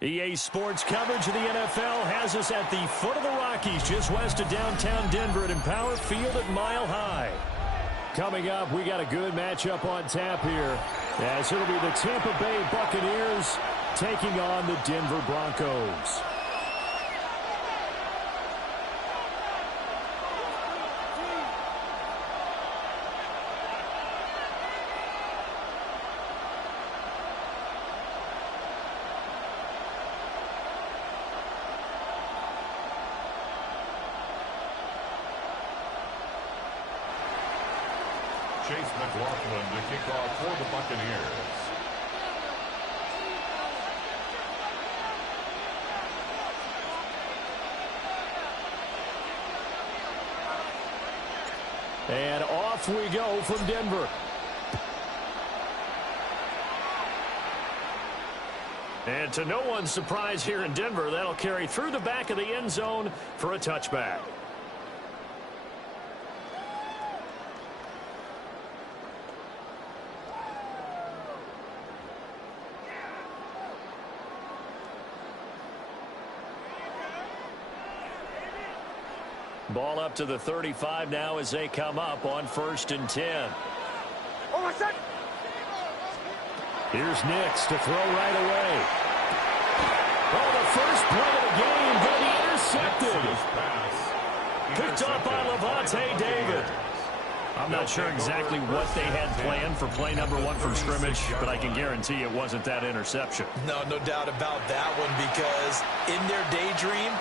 EA Sports coverage of the NFL has us at the foot of the Rockies, just west of downtown Denver at Empower Field at Mile High. Coming up, we got a good matchup on tap here, as it'll be the Tampa Bay Buccaneers taking on the Denver Broncos. McLaughlin to kick off for the Buccaneers. And off we go from Denver. And to no one's surprise here in Denver, that'll carry through the back of the end zone for a touchback. Ball up to the 35 now as they come up on 1st and 10. Here's Nix to throw right away. Oh, the first play of the game going to be intercepted. Picked up by Levante David. I'm not sure exactly what they had planned for play number 1 from scrimmage, but I can guarantee it wasn't that interception. No doubt about that one, because in their daydream,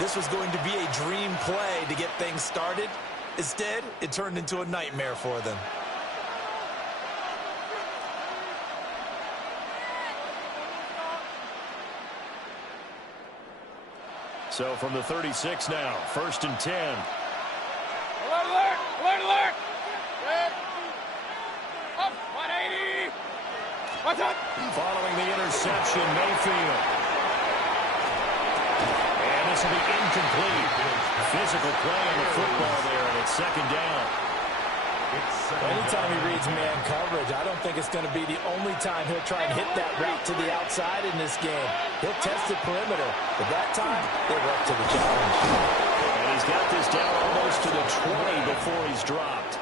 this was going to be a dream play to get things started. Instead, it turned into a nightmare for them. So from the 36 now, 1st and 10. Alert, alert, alert, alert. Up, 180. What's up? Following the interception, Mayfield. This will be incomplete. Physical play on the football there, and it's 2nd down. Anytime he reads man coverage, I don't think it's going to be the only time he'll try and hit that route to the outside in this game. He'll test the perimeter, but that time, they were up to the challenge. And he's got this down almost to the 20 before he's dropped.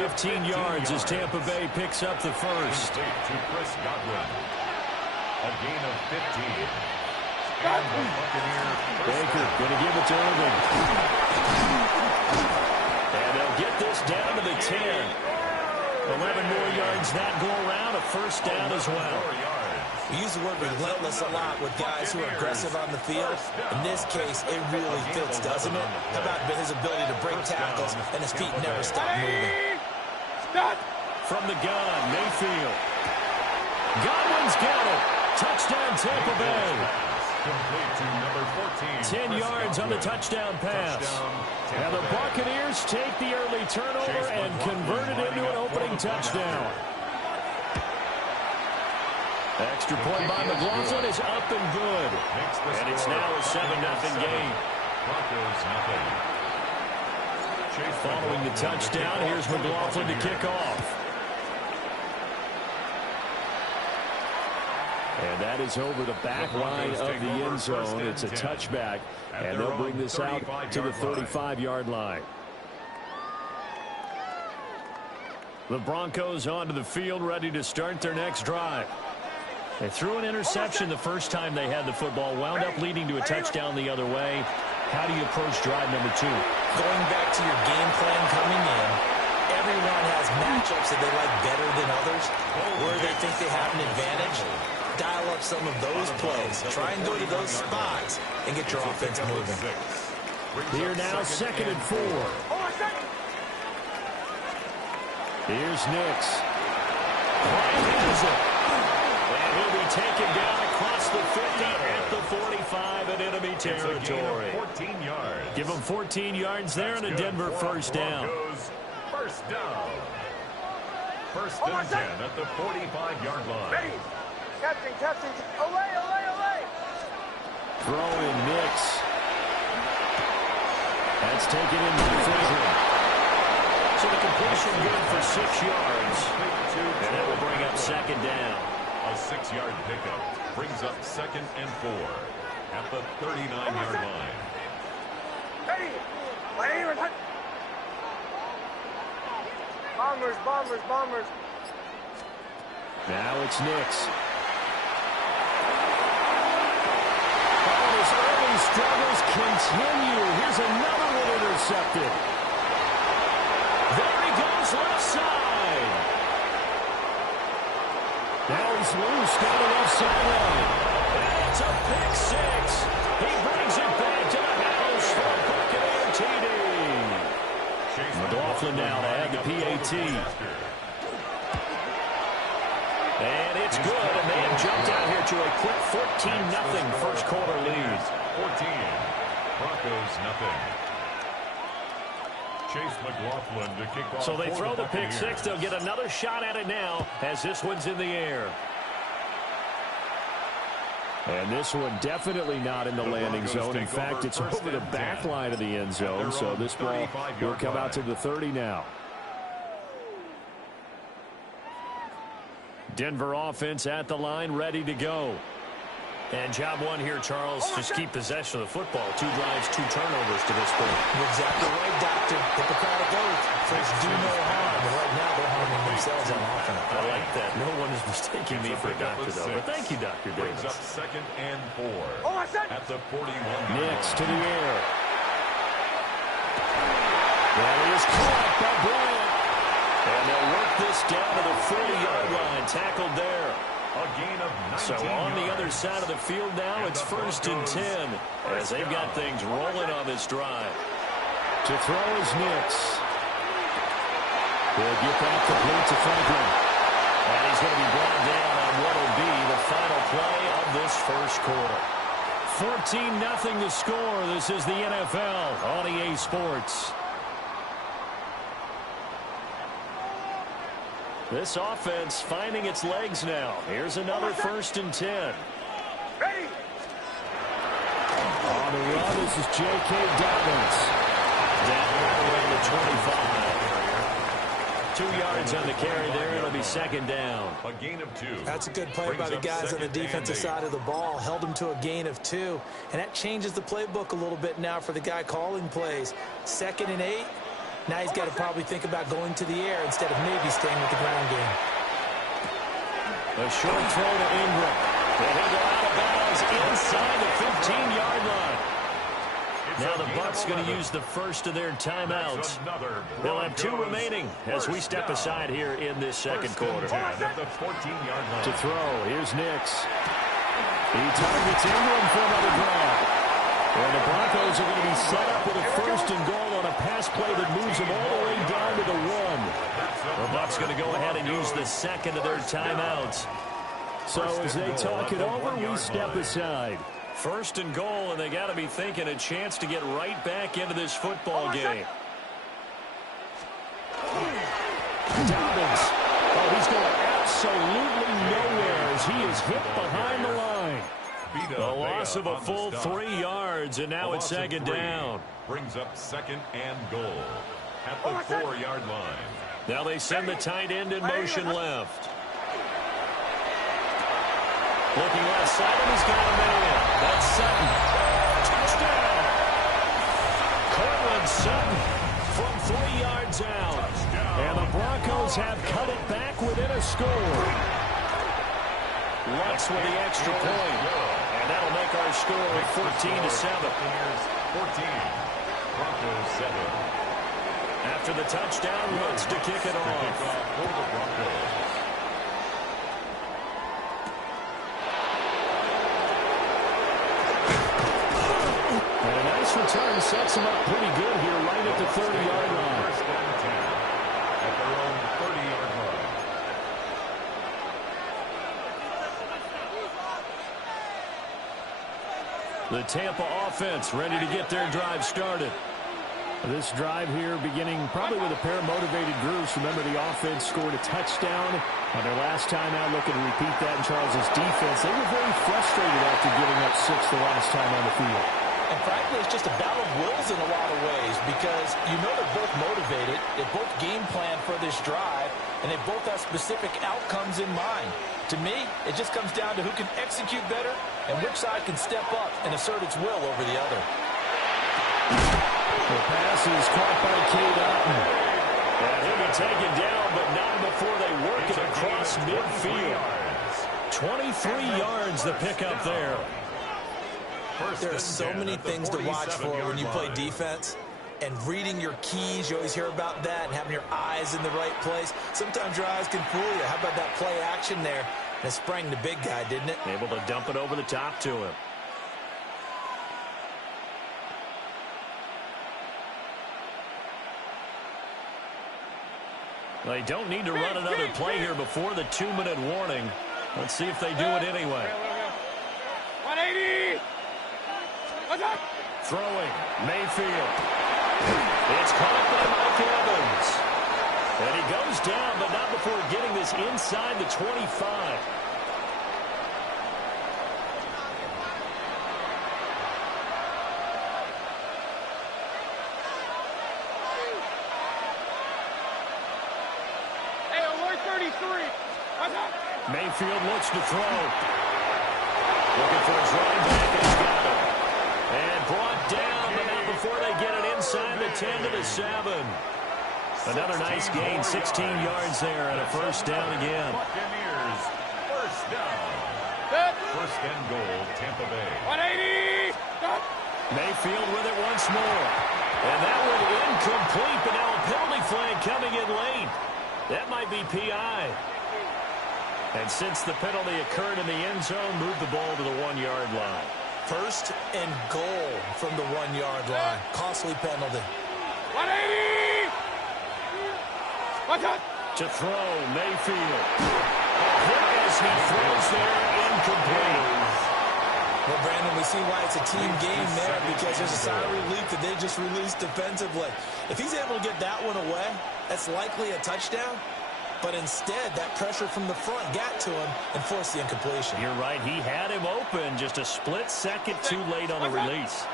15 yards as Tampa Bay picks up the first. To Chris Godwin. A gain of 15. And the Buccaneers. Baker going to give it to Irvin. And they'll get this down to the 10. 11 more yards that go around, a 1st down as well. We use the word relentless a lot with guys who are aggressive on the field. In this case, it really fits, doesn't it? How about his ability to break tackles and his feet never stop moving? From the gun, Mayfield. Godwin's got it. Touchdown, Tampa Bay. Complete to number 14. 10 yards on the touchdown pass. And the Buccaneers take the early turnover and convert it into an opening touchdown. Extra point by McLaughlin is up and good. And it's now a 7-0 game. Following the touchdown, here's McLaughlin to kick off. And that is over the back line of the end zone. It's a touchback, and they'll bring this out to the 35-yard line. The Broncos onto the field, ready to start their next drive. They threw an interception the first time they had the football, wound up leading to a touchdown the other way. How do you approach drive number 2? Going back to your game plan coming in, everyone has matchups that they like better than others, where they think they have an advantage. Dial up some of those plays. Try and go to those spots and get your offense moving. Here now, 2nd and 4. Here's Nix. And he'll be taken down across the 50 at the 45, and in enemy territory. 14 yards. Give them 14 yards there and a Denver first down. First down. First and 10 at the 45-yard line. Ready. Captain. Away. Throw in Nix. That's taken into the Franklin. So the completion good for 6 yards. And that will bring up second down. A 6-yard pickup brings up second and 4 at the 39-yard line. Ready. Bombers. Now it's Nix. His early struggles continue. Here's another one intercepted. There he goes, left side. Now he's loose down the left sideline. And it's a pick six. He brings it back to the house for a Buccaneer TD. McLaughlin now to add the PAT. And it's good, and they have jumped out here to a quick 14-0 first quarter lead. 14. Broncos nothing. Chase McLaughlin to kick off. So they throw the pick six. They'll get another shot at it now as this one's in the air. And this one definitely not in the landing zone. In fact, it's over the back line of the end zone. So this ball will come out to the 30 now. Denver offense at the line, ready to go. And job one here, Charles, just keep possession of the football. 2 drives, 2 turnovers to this point. You're exactly right, Doctor. Hippocratic oath. First, do no harm. But right now, they're harming themselves on offense. I like that. No one is mistaking me for a doctor, though. But thank you, Dr. Brings Davis. up second and 4 at the 41. Nix to the air. That is caught by Bryant. And they'll work this down to the 40-yard line. Tackled there. A gain of 19 So on the other side of the field now, it's first and 10 as they've got things rolling on this drive. To throw is Nix. He'll get that complete to Franklin. And he's going to be brought down on what will be the final play of this first quarter. 14-0 the score. This is the NFL on EA Sports. This offense finding its legs now. Here's another first and 10. Ready. On the run, this is J.K. Dobbins. Down around the 25. 2 yards on the carry there. It'll be second down. A gain of 2. That's a good play by the guys on the defensive side of the ball. Held them to a gain of 2. And that changes the playbook a little bit now for the guy calling plays. 2nd and 8. Now he's got to probably think about going to the air instead of maybe staying with the ground game. A short throw to Ingram. And he'll go out of bounds inside the 15-yard line. Now the Bucs going to use the first of their timeouts. They'll have 2 remaining as we step aside here in this second quarter. To throw, here's Nix. He targets Ingram for another grab. And the Broncos are going to be set up with a first and goal on a pass play that moves them all the way down to the 1. The Bucs going to go ahead and use the second of their timeouts. So as they talk it over, we step aside. First and goal, and they got to be thinking a chance to get right back into this football game. Dobbins. Oh, he's going absolutely nowhere as he is hit behind the line. A loss of a full 3 yards, and now it's second down. Brings up second and goal at the 4-yard line. Now they send the tight end in motion left. Looking left side, and he's got a man. That's Sutton. Touchdown! Cortland Sutton from 3 yards out. And the Broncos have cut it back within a score. Lutz with the extra point. And that'll make our score 14-7. 14. Broncos 7. After the touchdown, Lutz to kick it off. For the Broncos. And a nice return sets him up pretty good here right at the 30-yard line. First and 10 at their own 30-yard line. The Tampa offense ready to get their drive started. This drive here beginning probably with a pair of motivated groups. Remember, the offense scored a touchdown on their last time out, looking to repeat that in Charles' defense. They were very frustrated after giving up 6 the last time on the field. And frankly, it's just a battle of wills in a lot of ways because you know they're both motivated, they both game plan for this drive, and they both have specific outcomes in mind. To me, it just comes down to who can execute better and which side can step up and assert its will over the other. The pass is caught by Cade Otton. And he'll be taken down, but not before they work it across midfield. 23 yards the pickup there. There are so many things to watch for when you play defense. And reading your keys, you always hear about that, and having your eyes in the right place. Sometimes your eyes can fool you. How about that play action there? And it sprang the big guy, didn't it? Able to dump it over the top to him. They don't need to run another play here before the 2-minute warning. Let's see if they do it anyway. 180! Throwing, Mayfield. It's caught by Mike Evans. And he goes down, but not before getting this inside the 25. Mayfield looks to throw. Looking for his running back, and he's got it. And brought down, but not before they get it inside the 10 to the 7. Another nice gain, 16 yards there, and a first down again. Buccaneers, first down. First and goal, Tampa Bay. 180! Mayfield with it once more. And that one incomplete, but now a penalty flag coming in late. That might be PI. And since the penalty occurred in the end zone, move the ball to the 1-yard line. First and goal from the 1-yard line. Costly penalty. 180! To throw, Mayfield. As he throws there, incomplete. Well, Brandon, we see why it's a team game there because there's a sigh of relief that they just released defensively. If he's able to get that one away, that's likely a touchdown. But instead, that pressure from the front got to him and forced the incompletion. You're right. He had him open just a split second too late on the release.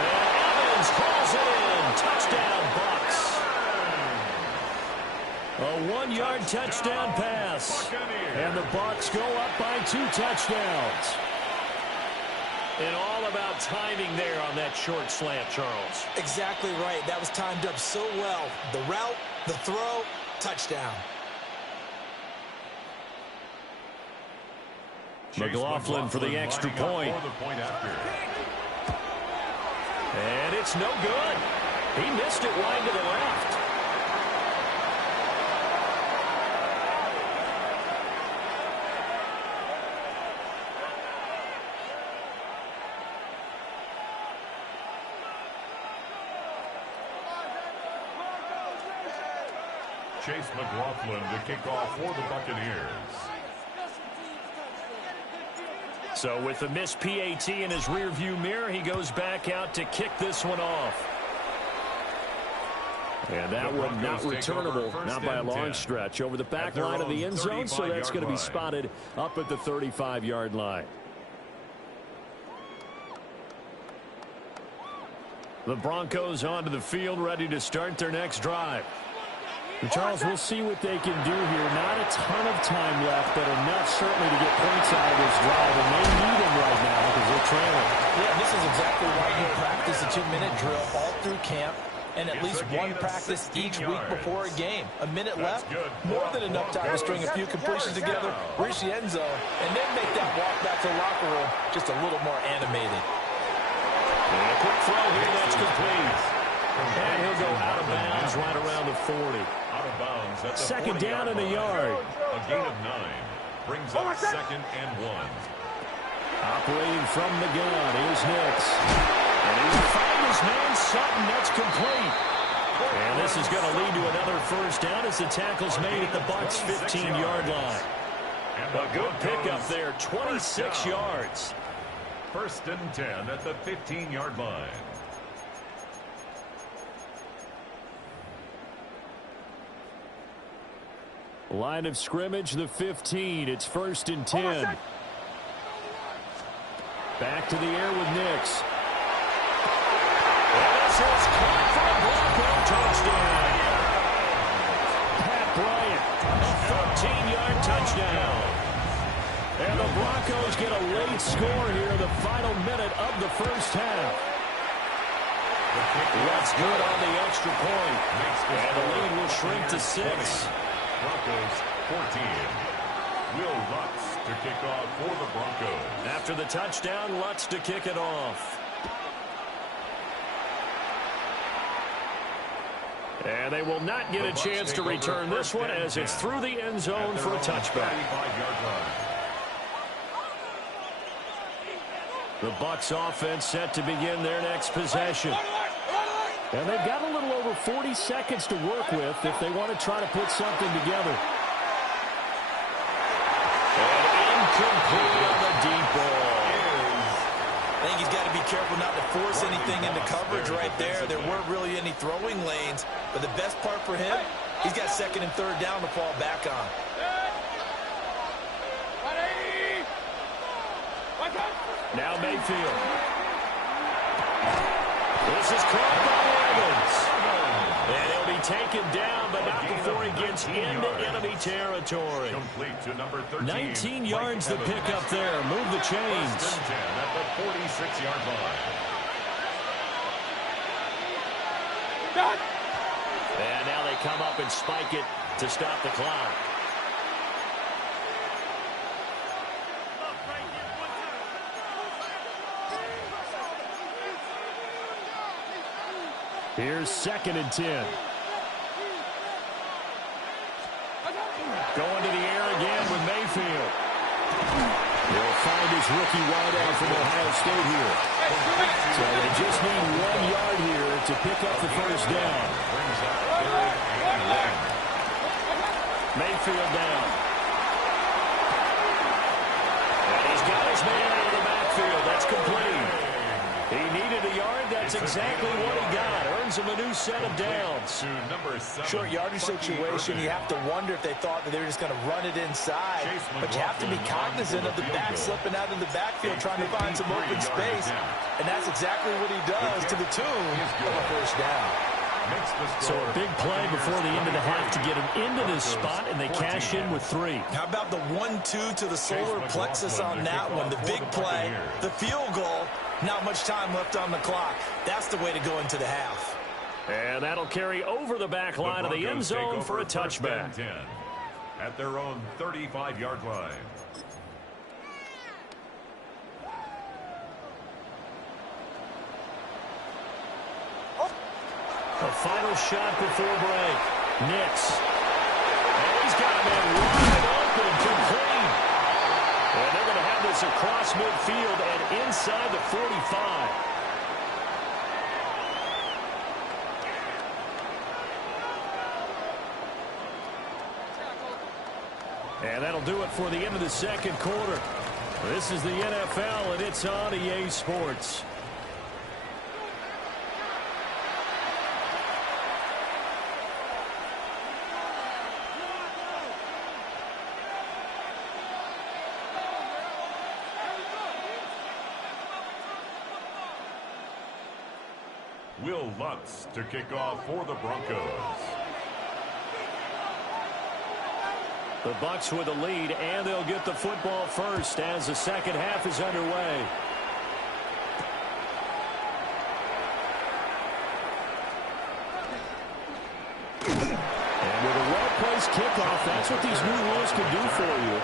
And Evans calls it in. Touchdown, Bucs. A 1-yard touchdown pass. And the Bucs go up by 2 touchdowns. And all about timing there on that short slant, Charles. Exactly right. That was timed up so well. The route, the throw, touchdown. McLaughlin for the extra point. And it's no good. He missed it wide to the left. Chase McLaughlin to kick off for the Buccaneers. So with the missed PAT in his rearview mirror, he goes back out to kick this one off. And that one not returnable, not by a long stretch, over the back line of the end zone, so that's going to be spotted up at the 35-yard line. The Broncos onto the field, ready to start their next drive. And Charles, we'll see what they can do here. Not a ton of time left, but enough certainly to get points out of this drive, and they need them right now because they're trailing. Yeah, this is exactly why you practice a 2-minute drill all through camp and at least one practice each week before a game. A minute left, more than enough time to string a few completions together, reach the end zone, and then make that walk back to the locker room just a little more animated. And a quick throw here, that's complete. And he'll go out of bounds right around the 40. Out of bounds at the second down in the yard. A gain of 9 brings up 2nd and 1. Operating from the gun, here's Nix. And he will find his man Sutton, that's complete. And this is going to lead to another first down as the tackle's made at the Bucs' 15-yard line. A good pickup there, 26 yards. First and 10 at the 15-yard line. Line of scrimmage, the 15. It's first and 10. Back to the air with Nix. This is caught for a Bronco touchdown. Pat Bryant, a 13-yard touchdown. And the Broncos get a late score here in the final minute of the first half. That's good on the extra point. And the lead will shrink to 6. Broncos 14. Will Lutz to kick off for the Broncos. After the touchdown, Lutz to kick it off. And they will not get a chance to return this one as it's through the end zone for a touchback. The Bucs offense set to begin their next possession. And they've got a little over 40 seconds to work with if they want to try to put something together. And incomplete on the deep ball. I think he's got to be careful not to force anything into coverage right there. There weren't really any throwing lanes. But the best part for him, he's got second and third down to fall back on. Now Mayfield. This is caught by Evans. And he'll be taken down, but not before he gets into enemy territory. Complete to number 13. 19 yards the pickup there. Move the chains. First and 10 at the 46-yard line. And now they come up and spike it to stop the clock. Here's second and 10. Going to the air again with Mayfield. He'll find his rookie wideout from Ohio State here. So they just need 1 yard here to pick up the first down. Mayfield down. And he's got his man out of the backfield. That's complete. He needed a yard. That's exactly what he got. Earns him a new set of downs. Short yardage situation, you have to wonder if they thought that they were just going to run it inside. But you have to be cognizant of the back slipping out of the backfield, trying to find some open space. And that's exactly what he does to the tune of a first down. So a big play before the end of the half to get him into this spot, and they cash in with 3. How about the 1-2 to the solar plexus on that one? The big play, the field goal, not much time left on the clock. That's the way to go into the half. And that'll carry over the back line of the end zone for a touchback. At their own 35-yard line. A final shot before break. Nix. And he's got a man wide open, complete. And they're going to have this across midfield and inside the 45. And that'll do it for the end of the second quarter. This is the NFL, and it's on EA Sports. Will Lutz to kick off for the Broncos. The Bucs with a lead, and they'll get the football first as the second half is underway. And with a well-placed kickoff, that's what these new rules can do for you,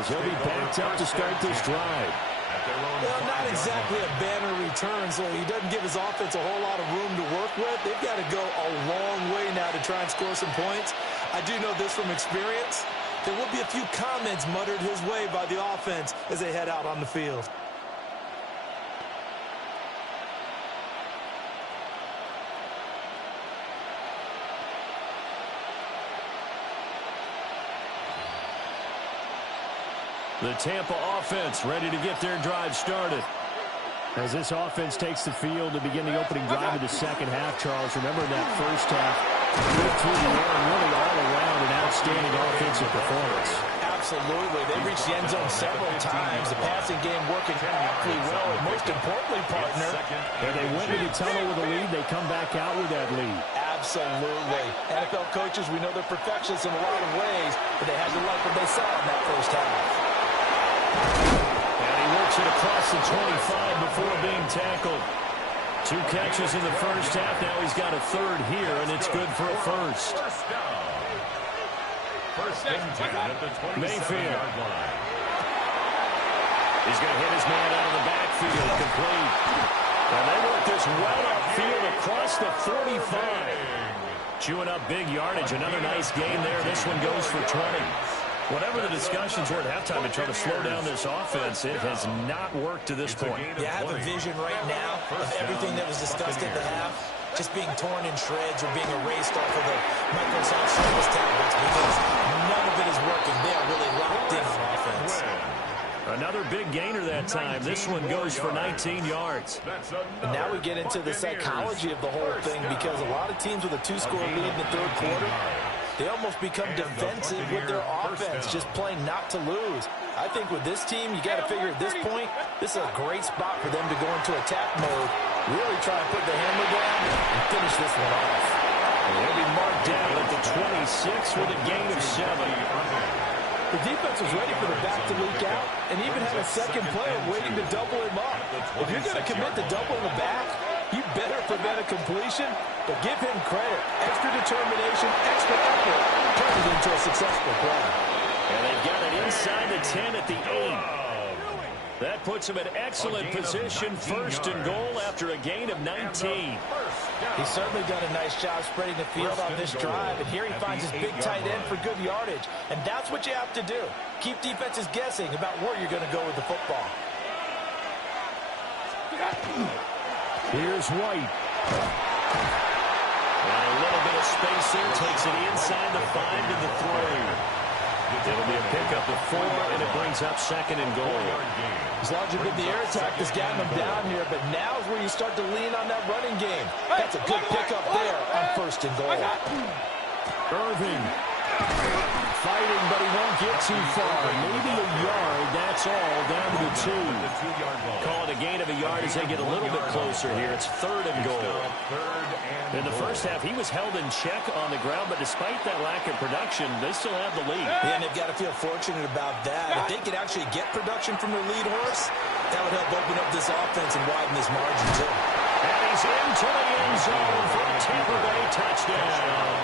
as he'll be backed up to start this drive. Well, not exactly a banner return, so he doesn't give his offense a whole lot of room to work with. They've got to go a long way now to try and score some points. I do know this from experience. There will be a few comments muttered his way by the offense as they head out on the field. The Tampa offense ready to get their drive started. As this offense takes the field to begin the opening drive of the second half, Charles, remember that first half, good through the air and really all around an outstanding offensive performance. Absolutely. They reached the end zone several times. The passing game working awfully well. And most importantly, partner, and they went to the tunnel with a lead. They come back out with that lead. Absolutely. NFL coaches, we know they're perfectionists in a lot of ways, but they had to like what they saw in that first half. And he works it across the 25 before being tackled. 2 catches in the first half. Now he's got a third here, and it's good for a first. First and 10 at the 27-yard line. He's going to hit his man out of the backfield, complete. And they work this well upfield across the 45. Chewing up big yardage. Another nice gain there. This one goes for 20. Whatever the discussions were at halftime to try to slow down this offense, it has not worked to this point. Yeah, I have a vision right now of everything that was discussed at the half just being torn in shreds or being erased off of the Microsoft Surface tablets because none of it is working. They are really locked in on offense. Another big gainer that time. This one goes for 19 yards. And now we get into the psychology of the whole thing because a lot of teams with a 2-score lead in the third quarter, they almost become defensive with their offense, just playing not to lose. I think with this team, you got to figure at this point, this is a great spot for them to go into attack mode, really try and put the hammer down and finish this one off. They'll be marked down at the 26 with a gain of 7. The defense was ready for the back to leak out and even had a second player waiting to double him up. If you're going to commit to doubling the back, you better prevent a completion, but give him credit. Extra determination, extra effort, turned it into a successful play. And they've got it inside the 10 at the 8. That puts him in excellent position, first and goal after a gain of 19. He's certainly done a nice job spreading the field on this drive, and here he finds his big tight end for good yardage. And that's what you have to do. Keep defenses guessing about where you're going to go with the football. Here's White. And a little bit of space there. Takes it inside the 5 to the 3. It'll be a pickup of 4, and it brings up second and goal. As long as you've been the air attack that's gotten them down here, but now is where you start to lean on that running game. That's a good pickup there on first and goal. Irving fighting, but he won't get too far. Maybe a yard, that's all, down to the 2. Call it a gain of a yard as they get a little bit closer here. It's third and goal. In the first half, he was held in check on the ground, but despite that lack of production, they still have the lead. Yeah, and they've got to feel fortunate about that. If they could actually get production from their lead horse, that would help open up this offense and widen this margin, too. And he's into the end zone for a Tampa Bay touchdown.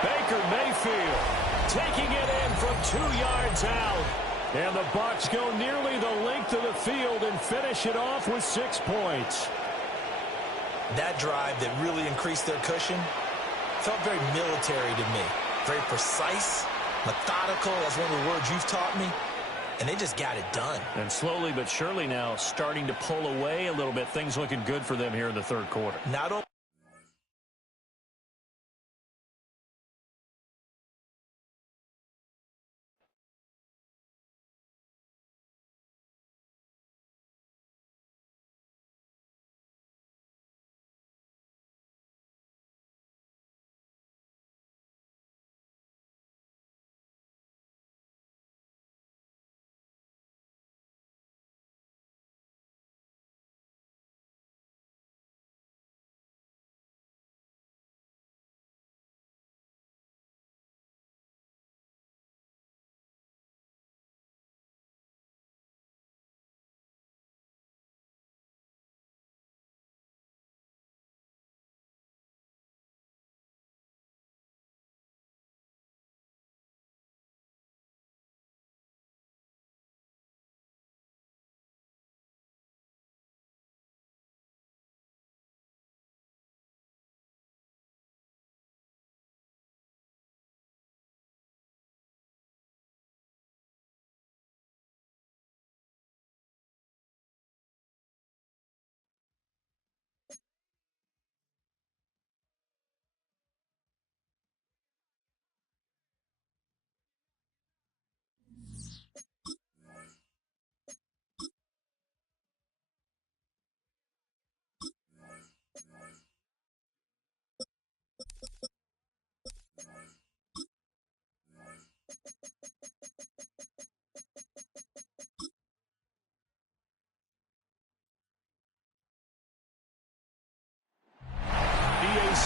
Baker Mayfield taking it in from 2 yards out. And the Bucs go nearly the length of the field and finish it off with 6 points. That drive that really increased their cushion felt very military to me. Very precise, methodical. That's one of the words you've taught me. And they just got it done. And slowly but surely now starting to pull away a little bit. Things looking good for them here in the third quarter. Not only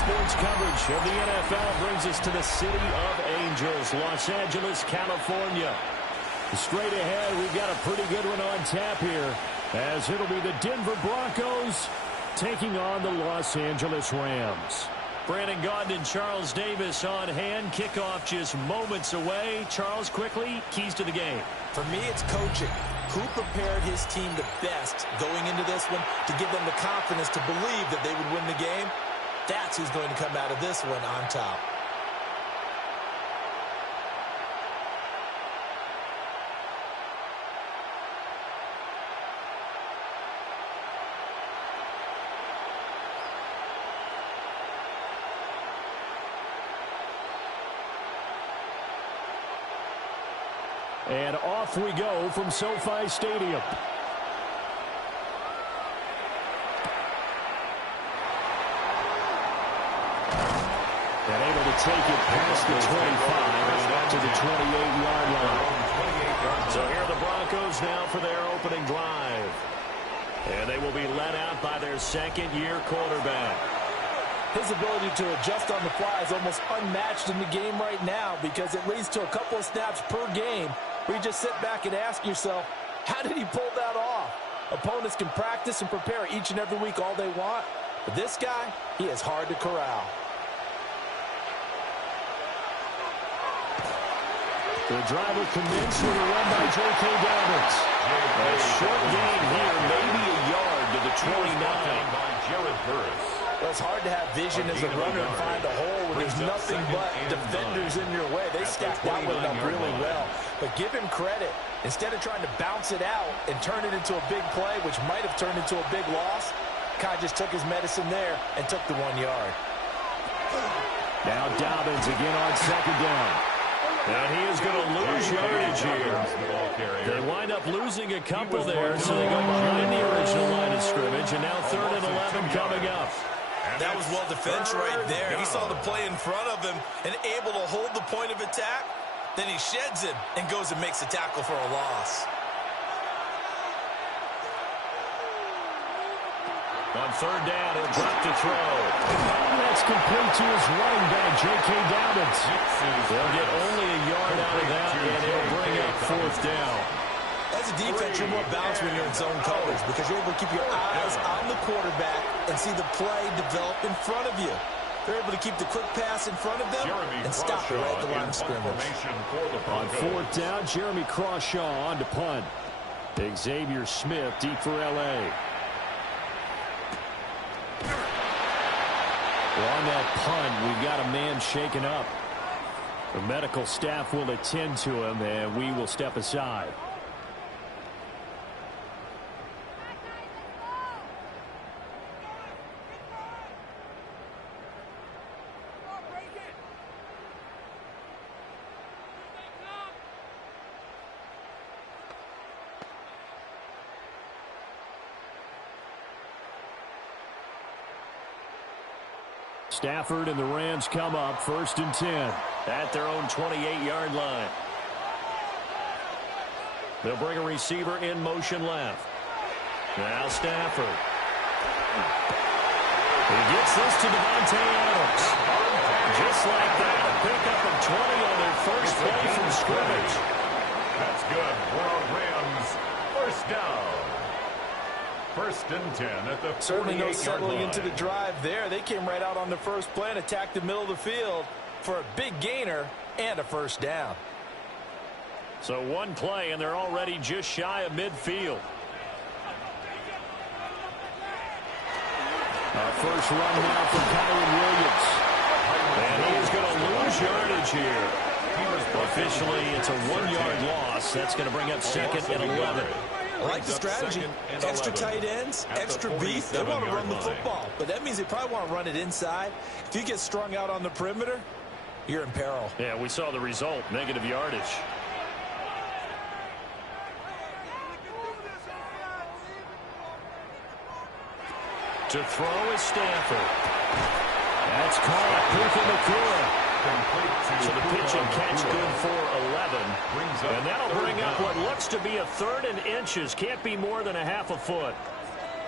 sports coverage of the NFL brings us to the City of Angels, Los Angeles, California. Straight ahead, we've got a pretty good one on tap here, as it'll be the Denver Broncos taking on the Los Angeles Rams. Brandon Gaudin and Charles Davis on hand. Kickoff just moments away. Charles, quickly, keys to the game. For me, it's coaching. Who prepared his team the best going into this one to give them the confidence to believe that they would win the game? That's who's going to come out of this one on top. And off we go from SoFi Stadium. And able to take it past the 25 and to the 28-yard line. So here are the Broncos now for their opening drive. And they will be led out by their second-year quarterback. His ability to adjust on the fly is almost unmatched in the game right now because it leads to a couple of snaps per game where you just sit back and ask yourself, how did he pull that off? Opponents can practice and prepare each and every week all they want, but this guy, he is hard to corral. The drive will commence with a run by J.K. Dobbins. A short gain here, maybe a yard to the 29. By Jared Burris. Well, it's hard to have vision as a runner and find a hole when there's nothing but defenders in your way. They stacked that one up really well. But give him credit. Instead of trying to bounce it out and turn it into a big play, which might have turned into a big loss, Kai just took his medicine there and took the 1 yard. Now Dobbins again on second down. And he is going to lose yardage here. They wind up losing a couple there, so they go behind the original line of scrimmage, and now 3rd and 11 coming up. That was well defense right there. He saw the play in front of him and able to hold the point of attack. Then he sheds it and goes and makes a tackle for a loss. On 3rd down, he'll drop to throw. That's complete to his running back, J.K. Dobbins. They'll get only a yard out of that, and he'll bring up 4th down. As a defense, you're more balanced when you're in zone colors because you're able to keep your eyes on the quarterback and see the play develop in front of you. They're able to keep the quick pass in front of them and stop it right at the line of scrimmage. On 4th down, Jeremy Crawshaw on to punt. Xavier Smith deep for L.A. On that punt, we've got a man shaken up. The medical staff will attend to him, and we will step aside. Stafford and the Rams come up 1st and 10 at their own 28-yard line. They'll bring a receiver in motion left. Now Stafford. He gets this to Devontae Adams. Just like that, a pickup of 20 on their first play from scrimmage. That's good for our Rams. 1st down. 1st and 10 at the 48-yard line. Certainly no settling into the drive there. They came right out on the first play and attacked the middle of the field for a big gainer and a 1st down. So one play, and they're already just shy of midfield. Our first run now from Kyron Williams. And he is going to lose yardage here. Officially, it's a 1-yard loss. That's going to bring up 2nd and 11. I like the strategy. Extra tight ends, extra beef. They want to run the football, but that means they probably want to run it inside. If you get strung out on the perimeter, you're in peril. Yeah, we saw the result, negative yardage. To throw is Stafford. That's caught. Puka Nacua. So the pitch and catch good for 11. And that'll bring up what looks to be a 3rd and inches. Can't be more than a half a foot.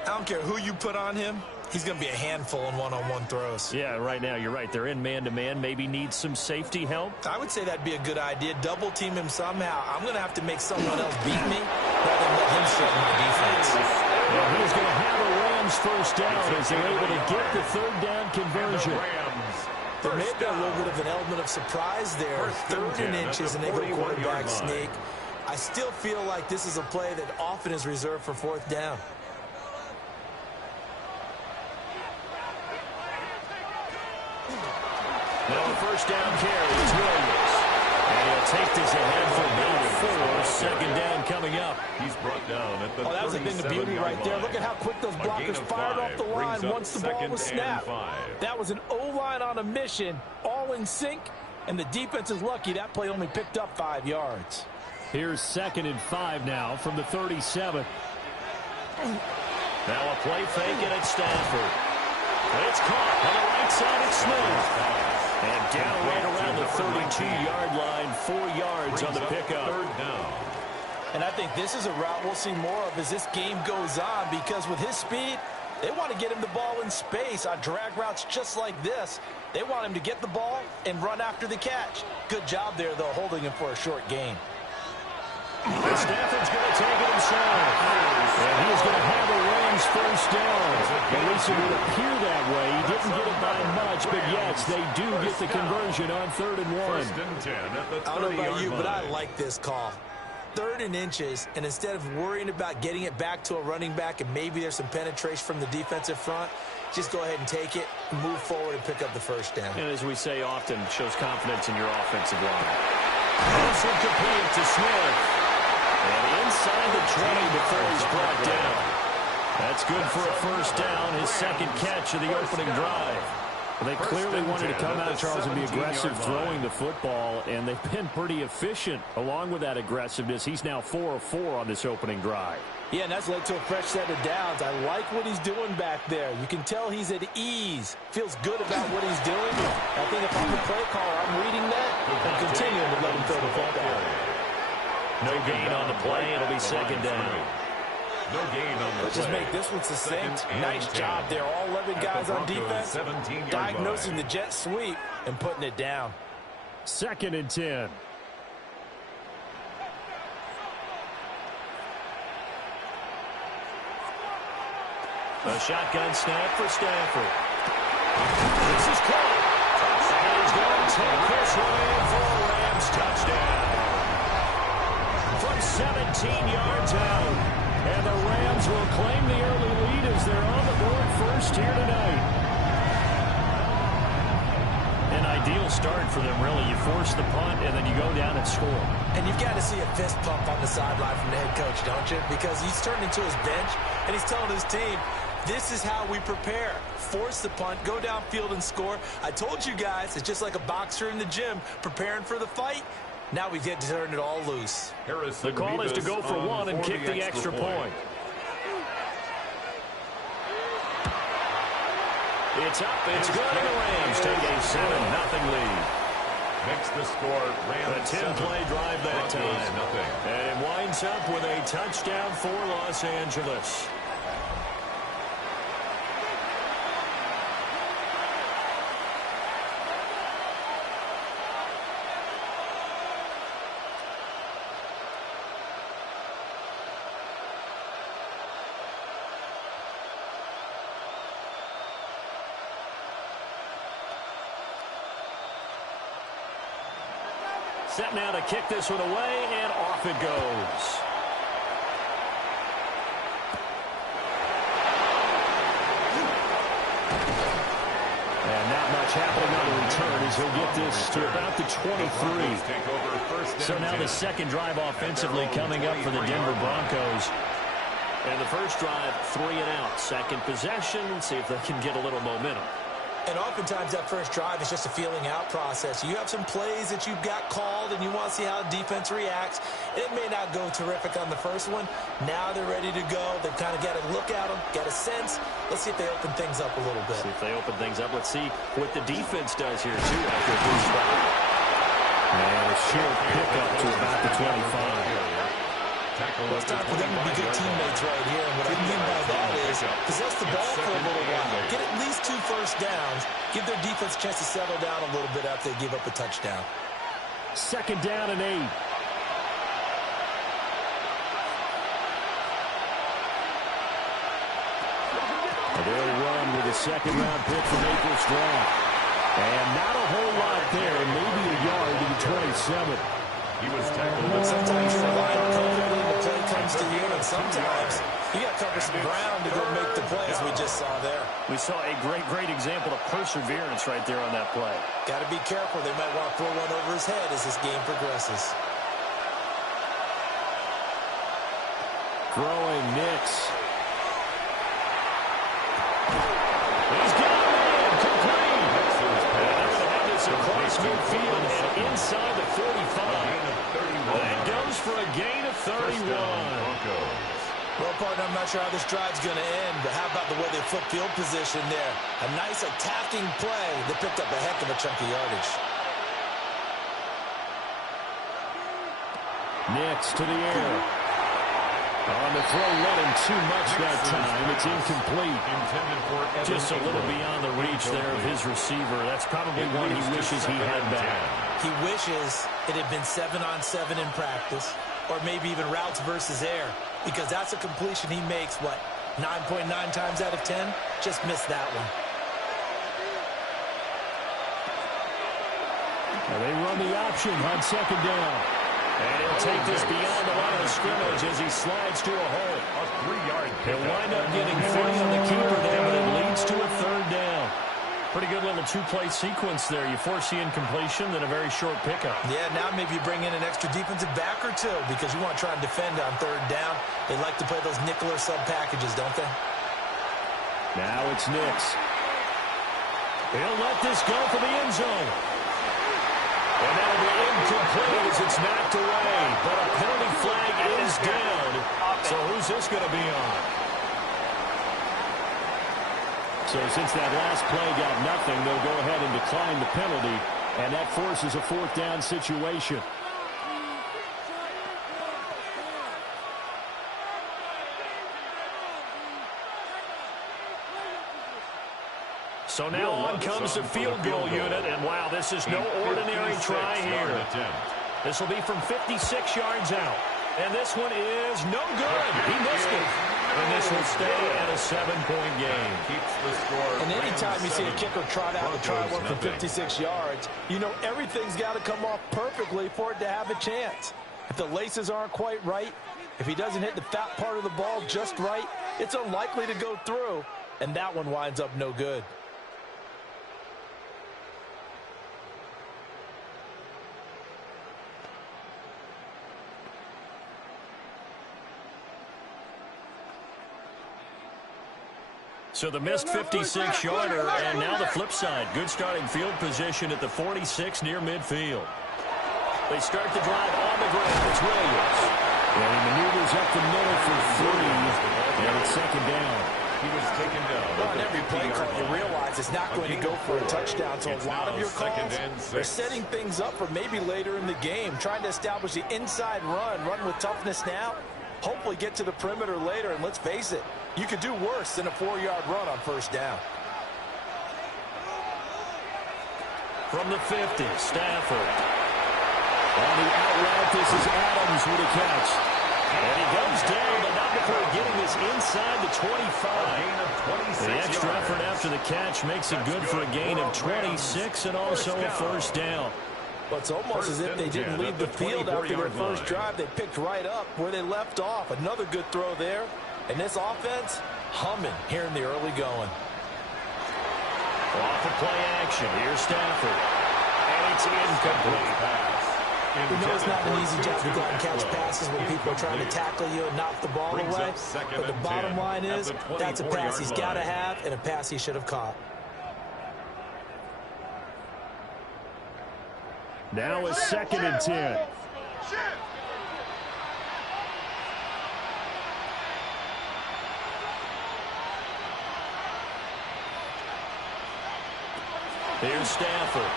I don't care who you put on him. He's going to be a handful in one-on-one throws. Yeah, right now you're right. They're in man-to-man. Maybe need some safety help. I would say that'd be a good idea. Double team him somehow. I'm going to have to make someone else beat me rather than let him threaten my defense. Well, he's going to have a Rams first down as they're able to get the third down conversion. There may be a little bit of an element of surprise there. Third and inches, and they go quarterback sneak. I still feel like this is a play that often is reserved for fourth down. Now the first down carry is Williams. And he'll take this ahead for about 4. Second down coming up. He's brought down at the that was a thing of beauty right there. Look at how quick those blockers fired off the line once the ball was snapped. That was an O-line on a mission, all in sync, and the defense is lucky that play only picked up 5 yards. Here's 2nd and 5 now from the 37. Now a play fake and it's Stafford. It's caught on the right side of Smith. And down right around the 32-yard line, 4 yards on the pickup. Third down. And I think this is a route we'll see more of as this game goes on, because with his speed, they want to get him the ball in space on drag routes just like this. They want him to get the ball and run after the catch. Good job there, though, holding him for a short gain. And Stafford's going to take it himself. And he's going to have a Rams first down. At least it would appear that way. He didn't get it by much, but yes, they do get the conversion on 3rd and 1. First and 10 at the 30-yard line. I don't know about you, but I like this call. 3rd and inches, and instead of worrying about getting it back to a running back and maybe there's some penetration from the defensive front, just go ahead and take it, move forward, and pick up the first down. And as we say often, shows confidence in your offensive line. Pass incomplete to Smith. And inside the 20 before he's brought down. That's good for a first down, his second catch of the opening drive. Well, they clearly wanted to come out, Charles, and be aggressive throwing the football, and they've been pretty efficient along with that aggressiveness. He's now 4 of 4 on this opening drive. Yeah, and that's led to a fresh set of downs. I like what he's doing back there. You can tell he's at ease. Feels good about what he's doing. I think if I'm the play caller, I'm reading that and continuing to let him throw the football. No gain on the play. It'll be second down. No gain on the Let's just make this one succinct. Nice job there. All 11 guys on defense diagnosing the jet sweep and putting it down. 2nd and 10. A shotgun snap for Stafford. This is caught. And he's going to take this one for a Rams touchdown. From 17 yards out. And the Rams will claim the early lead as they're on the board first here tonight. An ideal start for them, really. You force the punt, and then you go down and score. And you've got to see a fist pump on the sideline from the head coach, don't you? Because he's turned into his bench, and he's telling his team, this is how we prepare. Force the punt, go downfield and score. I told you guys, it's just like a boxer in the gym preparing for the fight. Now we get to turn it all loose. The call is to go for 1 and kick the extra point. It's up. It's good. And the Rams take a 7-0 lead. Makes the score Rams. A 10-play drive that time. And it winds up with a touchdown for Los Angeles. Set now to kick this one away, and off it goes. And not much happening on the return as he'll get this to about the 23. So now the second drive offensively coming up for the Denver Broncos. And the first drive, 3 and out. Second possession, see if they can get a little momentum. And oftentimes that first drive is just a feeling out process. You have some plays that you've got called and you want to see how the defense reacts. It may not go terrific on the first one. Now they're ready to go. They've kind of got to look at them, get a sense. Let's see if they open things up a little bit. See if they open things up. Let's see what the defense does here, too, after a blue spot. And a short pickup to about the 25. Well, it's time for them to be good teammates right here. And what I mean by that is possess the ball for a little while. Get at least 2 first downs. Give their defense a chance to settle down a little bit after they give up a touchdown. 2nd down and 8. They'll run with a 2nd-round pick from April's draft. And not a whole lot there, maybe a yard to the 27. He was tackled. Sometimes you're relying perfectly and the play comes to you, and sometimes you got to cover some ground to go make the play, as we just saw there. We saw a great example of perseverance right there on that play. Got to be careful. They might want to throw one over his head as this game progresses. Throwing Nix. He's got it, complete. And they're going to have this across midfield and inside the 45. That goes for a gain of 31. Well, partner, I'm not sure how this drive's going to end, but how about the way they flip field position there? A nice attacking play that picked up a heck of a chunk of yardage. Nix to the air. On the throw, let him too much that time. It's incomplete. Just a little beyond the reach there of his receiver. That's probably one he wishes he had back. He wishes it had been 7-on-7 in practice, or maybe even routes versus air, because that's a completion he makes, what, 9.9 times out of 10? Just missed that one. Now they run the option on 2nd down. And he'll take this beyond the line of scrimmage as he slides to a hole. A 3-yard pick. He'll wind up getting 3 on the keeper there, but it leads to a 3rd down. Pretty good little 2-play sequence there. You force the incompletion, then a very short pickup. Yeah, now maybe you bring in an extra defensive back or 2 because you want to try and defend on 3rd down. They like to play those nickel or sub packages, don't they? Now it's Nix. He'll let this go for the end zone. And that'll be incomplete as it's knocked away. But a penalty flag is down. So who's this going to be on? So since that last play got nothing, they'll go ahead and decline the penalty. And that forces a 4th down situation. So now on comes the field goal unit, and wow, this is no ordinary try here. This will be from 56 yards out, and this one is no good. He missed it, and this will stay at a 7-point game. And anytime you see a kicker trot out and try one from 56 yards, you know everything's got to come off perfectly for it to have a chance. If the laces aren't quite right, if he doesn't hit the fat part of the ball just right, it's unlikely to go through, and that one winds up no good. So the missed 56-yarder, and now the flip side. Good starting field position at the 46 near midfield. They start the drive on the ground. It's Williams. And he maneuvers up the middle for 3, and it's 2nd down. He was taken down. Well, on every play call, you realize it's not going to go for a touchdown, so a lot of your calls are setting things up for maybe later in the game, trying to establish the inside run with toughness now, hopefully get to the perimeter later, and let's face it, you could do worse than a 4-yard run on 1st down. From the 50, Stafford. On the out route, this is Adams with a catch. And he goes down, but not before getting this inside the 25. The extra effort after the catch makes it good for a gain of 26 and also a 1st down. Well, it's almost as if they didn't leave the field after their first drive. They picked right up where they left off. Another good throw there. And this offense, humming here in the early going. Off of play action. Here's Stafford. And it's incomplete. We know it's not an easy job to go out and catch passes when people are trying to tackle you and knock the ball away. But the bottom line is, that's a pass he's got to have and a pass he should have caught. Now a 2nd and 10. Here's Stafford.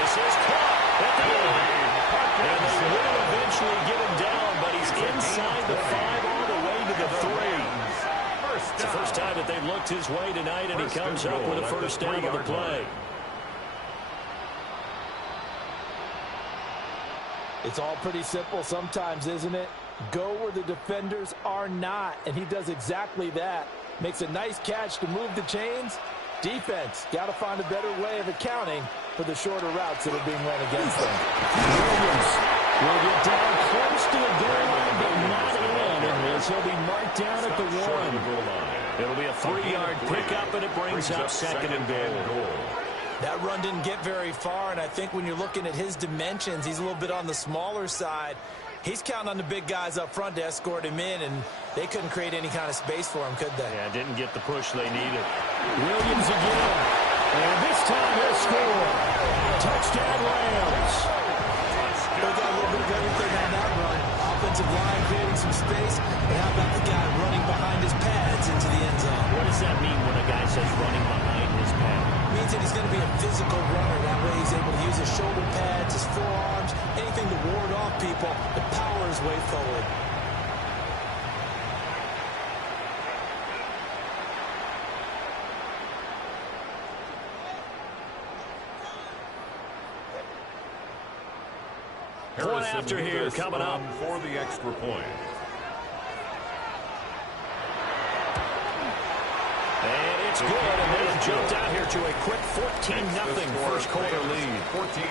This is caught. at the end. And they will eventually get him down, but he's inside the 5 all the way to the 3. It's the first time that they've looked his way tonight, and he comes up with a first down on the play. It's all pretty simple sometimes, isn't it? Go where the defenders are not, and he does exactly that. Makes a nice catch to move the chains. Defense, got to find a better way of accounting for the shorter routes that are being run against them. Williams will get down close to the goal line, but not in, and he'll be marked down at the 1. It'll be a 3-yard pickup, and it brings up second and goal. That run didn't get very far, and I think when you're looking at his dimensions, he's a little bit on the smaller side. He's counting on the big guys up front to escort him in, and they couldn't create any kind of space for him, could they? Yeah, didn't get the push they needed. Williams again, and this time he'll score. Touchdown, Rams. They got a little bit of everything on that run. Offensive line creating some space, and how about the guy running behind his pads into the end zone? What does that mean when a guy says running behind his pad? It means that he's going to be a physical runner. That way he's able to use his shoulder pads, his forearms, anything to ward off people, to power his way forward. Point after here coming up for the extra point. And it's good, and they have jumped out here to a quick 14-0 first quarter lead. 14.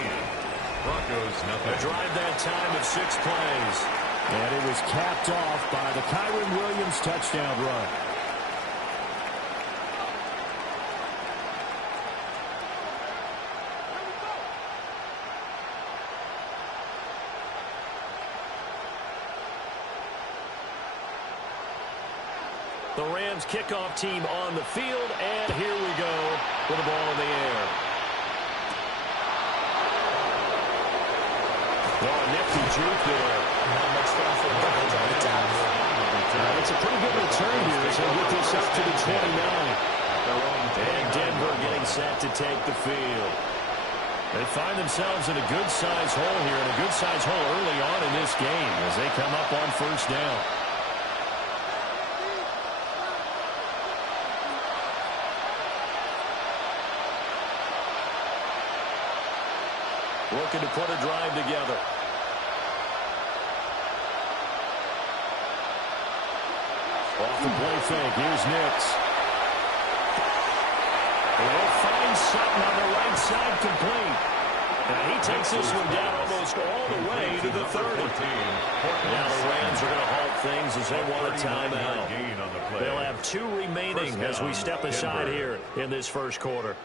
Broncos nothing. A drive that time of 6 plays. And it was capped off by the Kyron Williams touchdown run. The Rams kickoff team on the field, and here we go with the ball in the air. Oh, nifty juke there. Not much fun for him on the top. It's a pretty good return here as they get this up to the 29. And Denver getting set to take the field. They find themselves in a good-sized hole here, and a good-sized hole early on in this game as they come up on first down. Looking to put a drive together. Off the play fake. Here's Nix. They'll find Sutton on the right side complete. Now he takes this one down almost all the way to the 30. Now the Rams are going to halt things as they want a timeout. They'll have 2 remaining as we step aside here in this first quarter.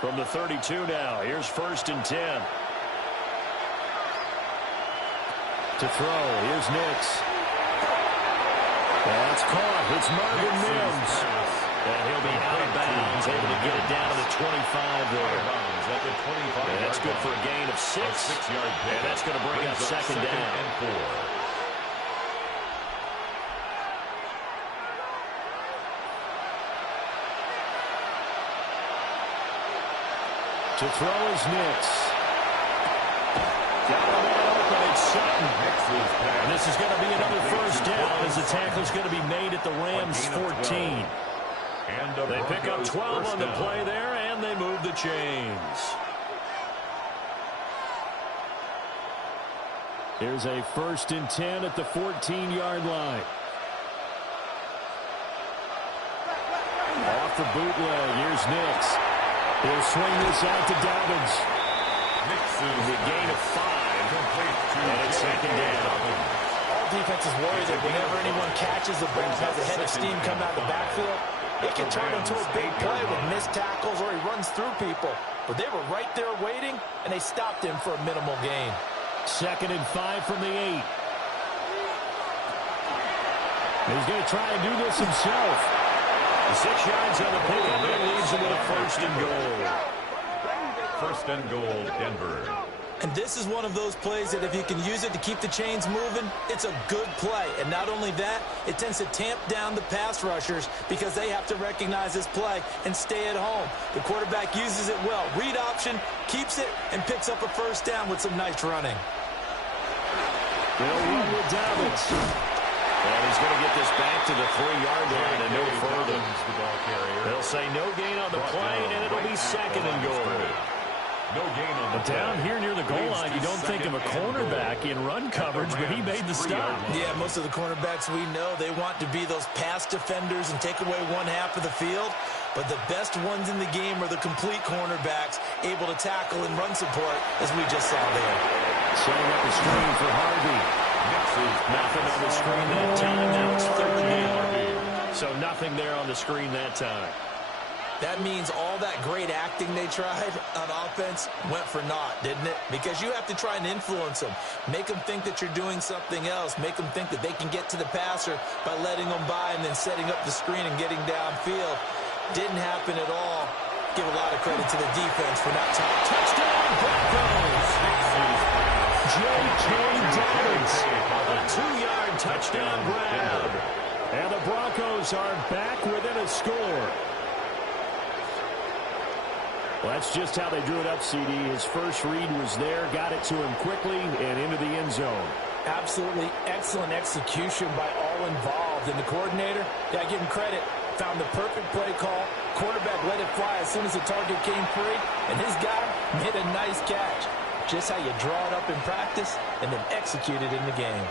From the 32 now, here's 1st and 10. To throw, here's Nix. That's caught. It's Marvin Mims. And he'll be out of bounds, able to get it down to the 25 there. And that's good for a gain of 6. And that's going to bring up 2nd down. And 4. To throw is Nix. Got him wide open. It's Sutton. And this is going to be another 1st down as the tackle's going to be made at the Rams 14. They pick up 12 on the play there, and they move the chains. Here's a 1st and 10 at the 14-yard line. Off the bootleg, here's Nix. He'll swing this out to Dobbins. The gain of 5. And it's 2nd down. All defenses worry that whenever anyone catches the ball, has a head of steam come out of the backfield, it can turn into a big play with missed tackles or he runs through people. But they were right there waiting, and they stopped him for a minimal gain. 2nd and 5 from the 8. He's going to try and do this himself. 6 yards on the pickup, and it leaves him with a 1st and goal. 1st and goal, Denver. And this is one of those plays that if you can use it to keep the chains moving, it's a good play. And not only that, it tends to tamp down the pass rushers because they have to recognize this play and stay at home. The quarterback uses it well. Read option, keeps it, and picks up a 1st down with some nice running. They'll run with Dobbins. And he's going to get this back to the 3-yard line and no further. They'll say no gain on the play, and it'll be 2nd and goal. No gain on the Down here near the goal line, you don't think of a cornerback in run coverage, but he made the stop. Yeah, most of the cornerbacks we know, they want to be those pass defenders and take away one half of the field. But the best ones in the game are the complete cornerbacks, able to tackle and run support, as we just saw there. Setting up a screen for Harvey. Nothing on the screen that time. Now it's 3rd down. So nothing there on the screen that time. That means all that great acting they tried on offense went for naught, didn't it? Because you have to try and influence them. Make them think that you're doing something else. Make them think that they can get to the passer by letting them by and then setting up the screen and getting downfield. Didn't happen at all. Give a lot of credit to the defense for not trying. Touchdown, Broncos! J.K. Dobbins, a 2-yard touchdown grab. And the Broncos are back within a score. Well, that's just how they drew it up, CD. His first read was there, got it to him quickly, and into the end zone. Absolutely excellent execution by all involved. And the coordinator, got to give him credit, found the perfect play call. Quarterback let it fly as soon as the target came free, and his guy made a nice catch. Just how you draw it up in practice and then execute it in the game.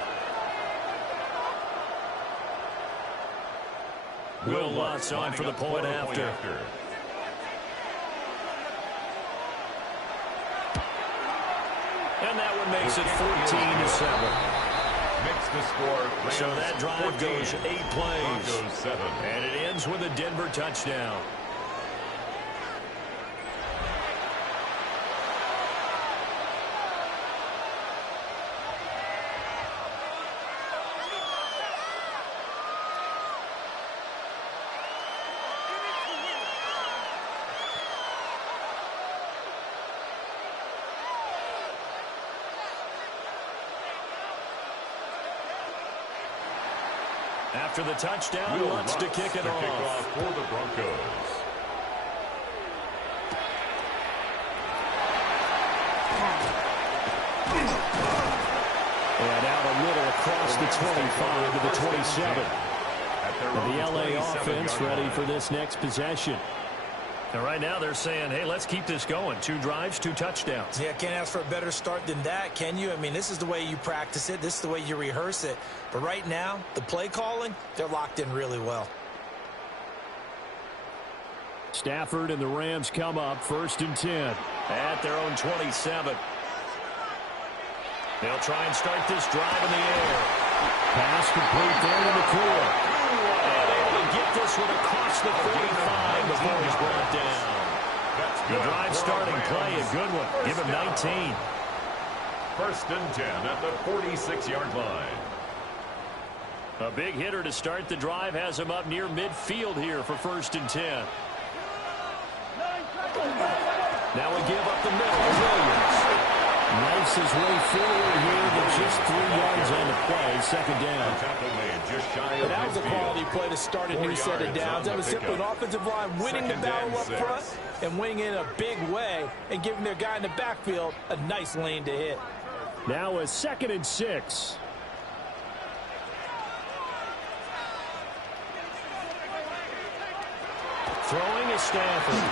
Will Lutz on for the point after. And that one makes it 14-7. Makes the score. So that drive goes 8 plays. Broncos 7. And it ends with a Denver touchdown. After the touchdown, Lutz to kick it off for the Broncos. And out a little across the 25 to the 27. And the LA offense ready for this next possession. And right now they're saying, hey, let's keep this going. 2 drives, 2 touchdowns. Yeah, can't ask for a better start than that, can you? I mean, this is the way you practice it. This is the way you rehearse it. But right now, the play calling, they're locked in really well. Stafford and the Rams come up 1st and 10 at their own 27. They'll try and start this drive in the air. Pass complete there in the clear. And able to get this one across the 45 before he's brought down. That's The good. drive starting play, a good one. Give him 19. First and 10 at the 46-yard line. A big hitter to start the drive has him up near midfield here for first and 10. Now we give up the middle to Williams. Knifes his way forward here, but just 3 yards on the play, second down. Tackle made just shy of But that was a midfield. quality play to start a new set of downs. That was simply an offensive line winning the battle up front and winning in a big way and giving their guy in the backfield a nice lane to hit. Now a 2nd and 6. Throwing is Stafford.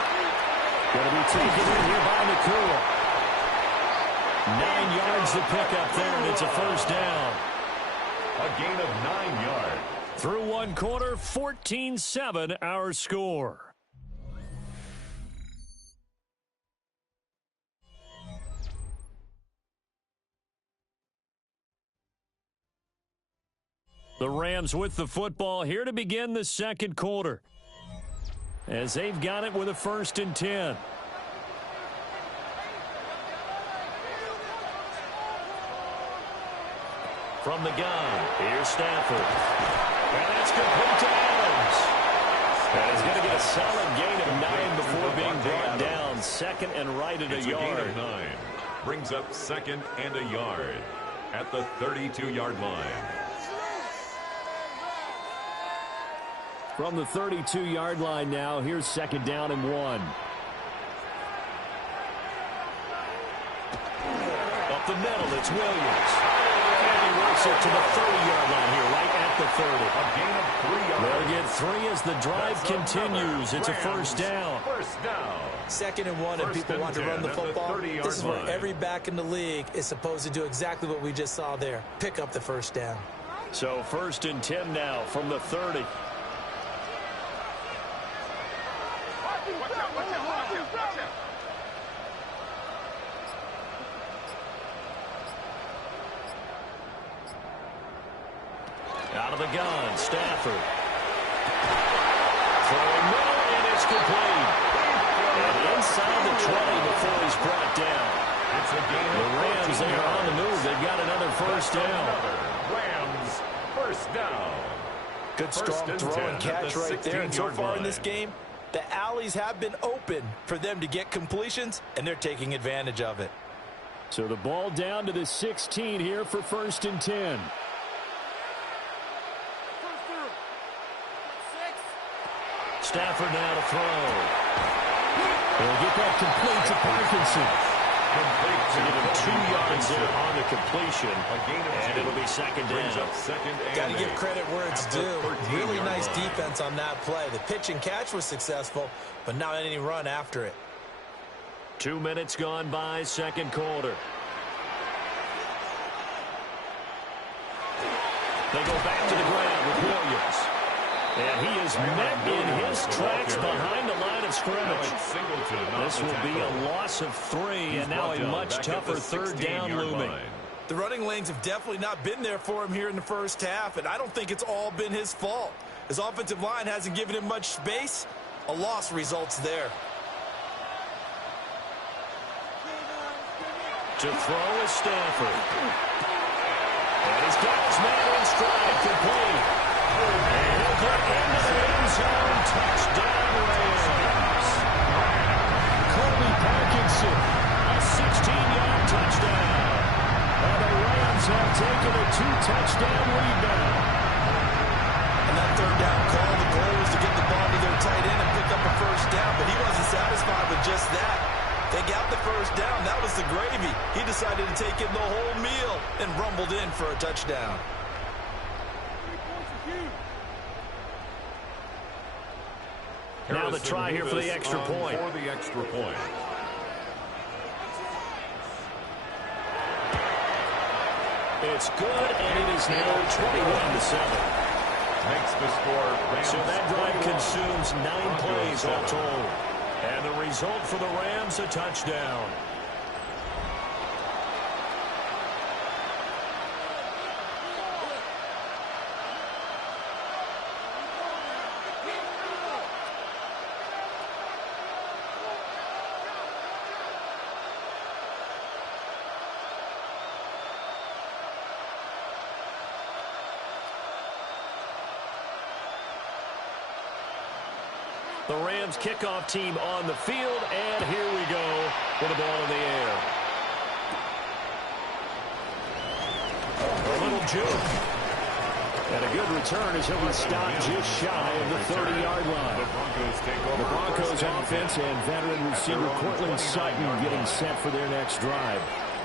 Going to be taken in here by Nakua. 9 yards to pick up there, and it's a first down. A gain of 9 yards. Through one quarter, 14-7 our score. The Rams with the football here to begin the second quarter, as they've got it with a 1st and 10. From the gun, here's Stafford. And that's complete to Adams. And he's going to get a solid gain of 9 before being brought down. 2nd and right at a yard. Gain of 9. Brings up 2nd and a yard at the 32-yard line. From the 32-yard line now, here's 2nd down and 1. Up the middle, it's Williams. And he works it to the 30-yard line here, right at the 30. A gain of 3 yards. They'll get 3 as the drive continues. It's a first down. First down. 2nd and 1, and people want to run the football. This is where every back in the league is supposed to do exactly what we just saw there. Pick up the first down. So 1st and 10 now from the 30. Out of the gun, Stafford. Throwing middle, and it's complete. And inside the 20 before he's brought down. It's a gain The of Rams, they are on the move. They've got another first down. Rams, first down. Good strong throw and catch right there. And so far in this game, the alleys have been open for them to get completions, and they're taking advantage of it. So the ball down to the 16 here for 1st and 10. Stafford now to throw. He'll get that complete to Parkinson. Complete So give him 2 yards there on the completion. A gain of And 2. it'll be 2nd Brings down. up 2nd and Got to 8. give credit where it's At the due. 13-yard Really nice line. defense on that play. The pitch and catch was successful, but not any run after it. 2 minutes gone by, second quarter. They go back to the ground with Williams. And he is met in his tracks behind the line of scrimmage. This will be a loss of 3, and now a much tougher 3rd down looming. The running lanes have definitely not been there for him here in the first half, and I don't think it's all been his fault. His offensive line hasn't given him much space. A loss results there. To throw is Stafford. And he's got his man in stride, complete. And he'll get into the end zone. Touchdown, Rams. Colby Parkinson, a 16-yard touchdown. And the Rams have taken a 2-touchdown lead now. And that 3rd down call, the goal was to get the ball to their tight end and pick up a first down, but he wasn't satisfied with just that. They got the first down. That was the gravy. He decided to take in the whole meal and rumbled in for a touchdown. Now the try here for the extra point. For the extra point. It's good, and it is now 21-7. Makes the score. Rams So that drive 41. consumes 9 plays all told. And the result for the Rams, a touchdown. The Rams kickoff team on the field, and here we go with the ball in the air. A little juke. And a good return as he'll be stopped just shy of the 30-yard line. The Broncos offense and veteran receiver Cortland Sutton getting set for their next drive.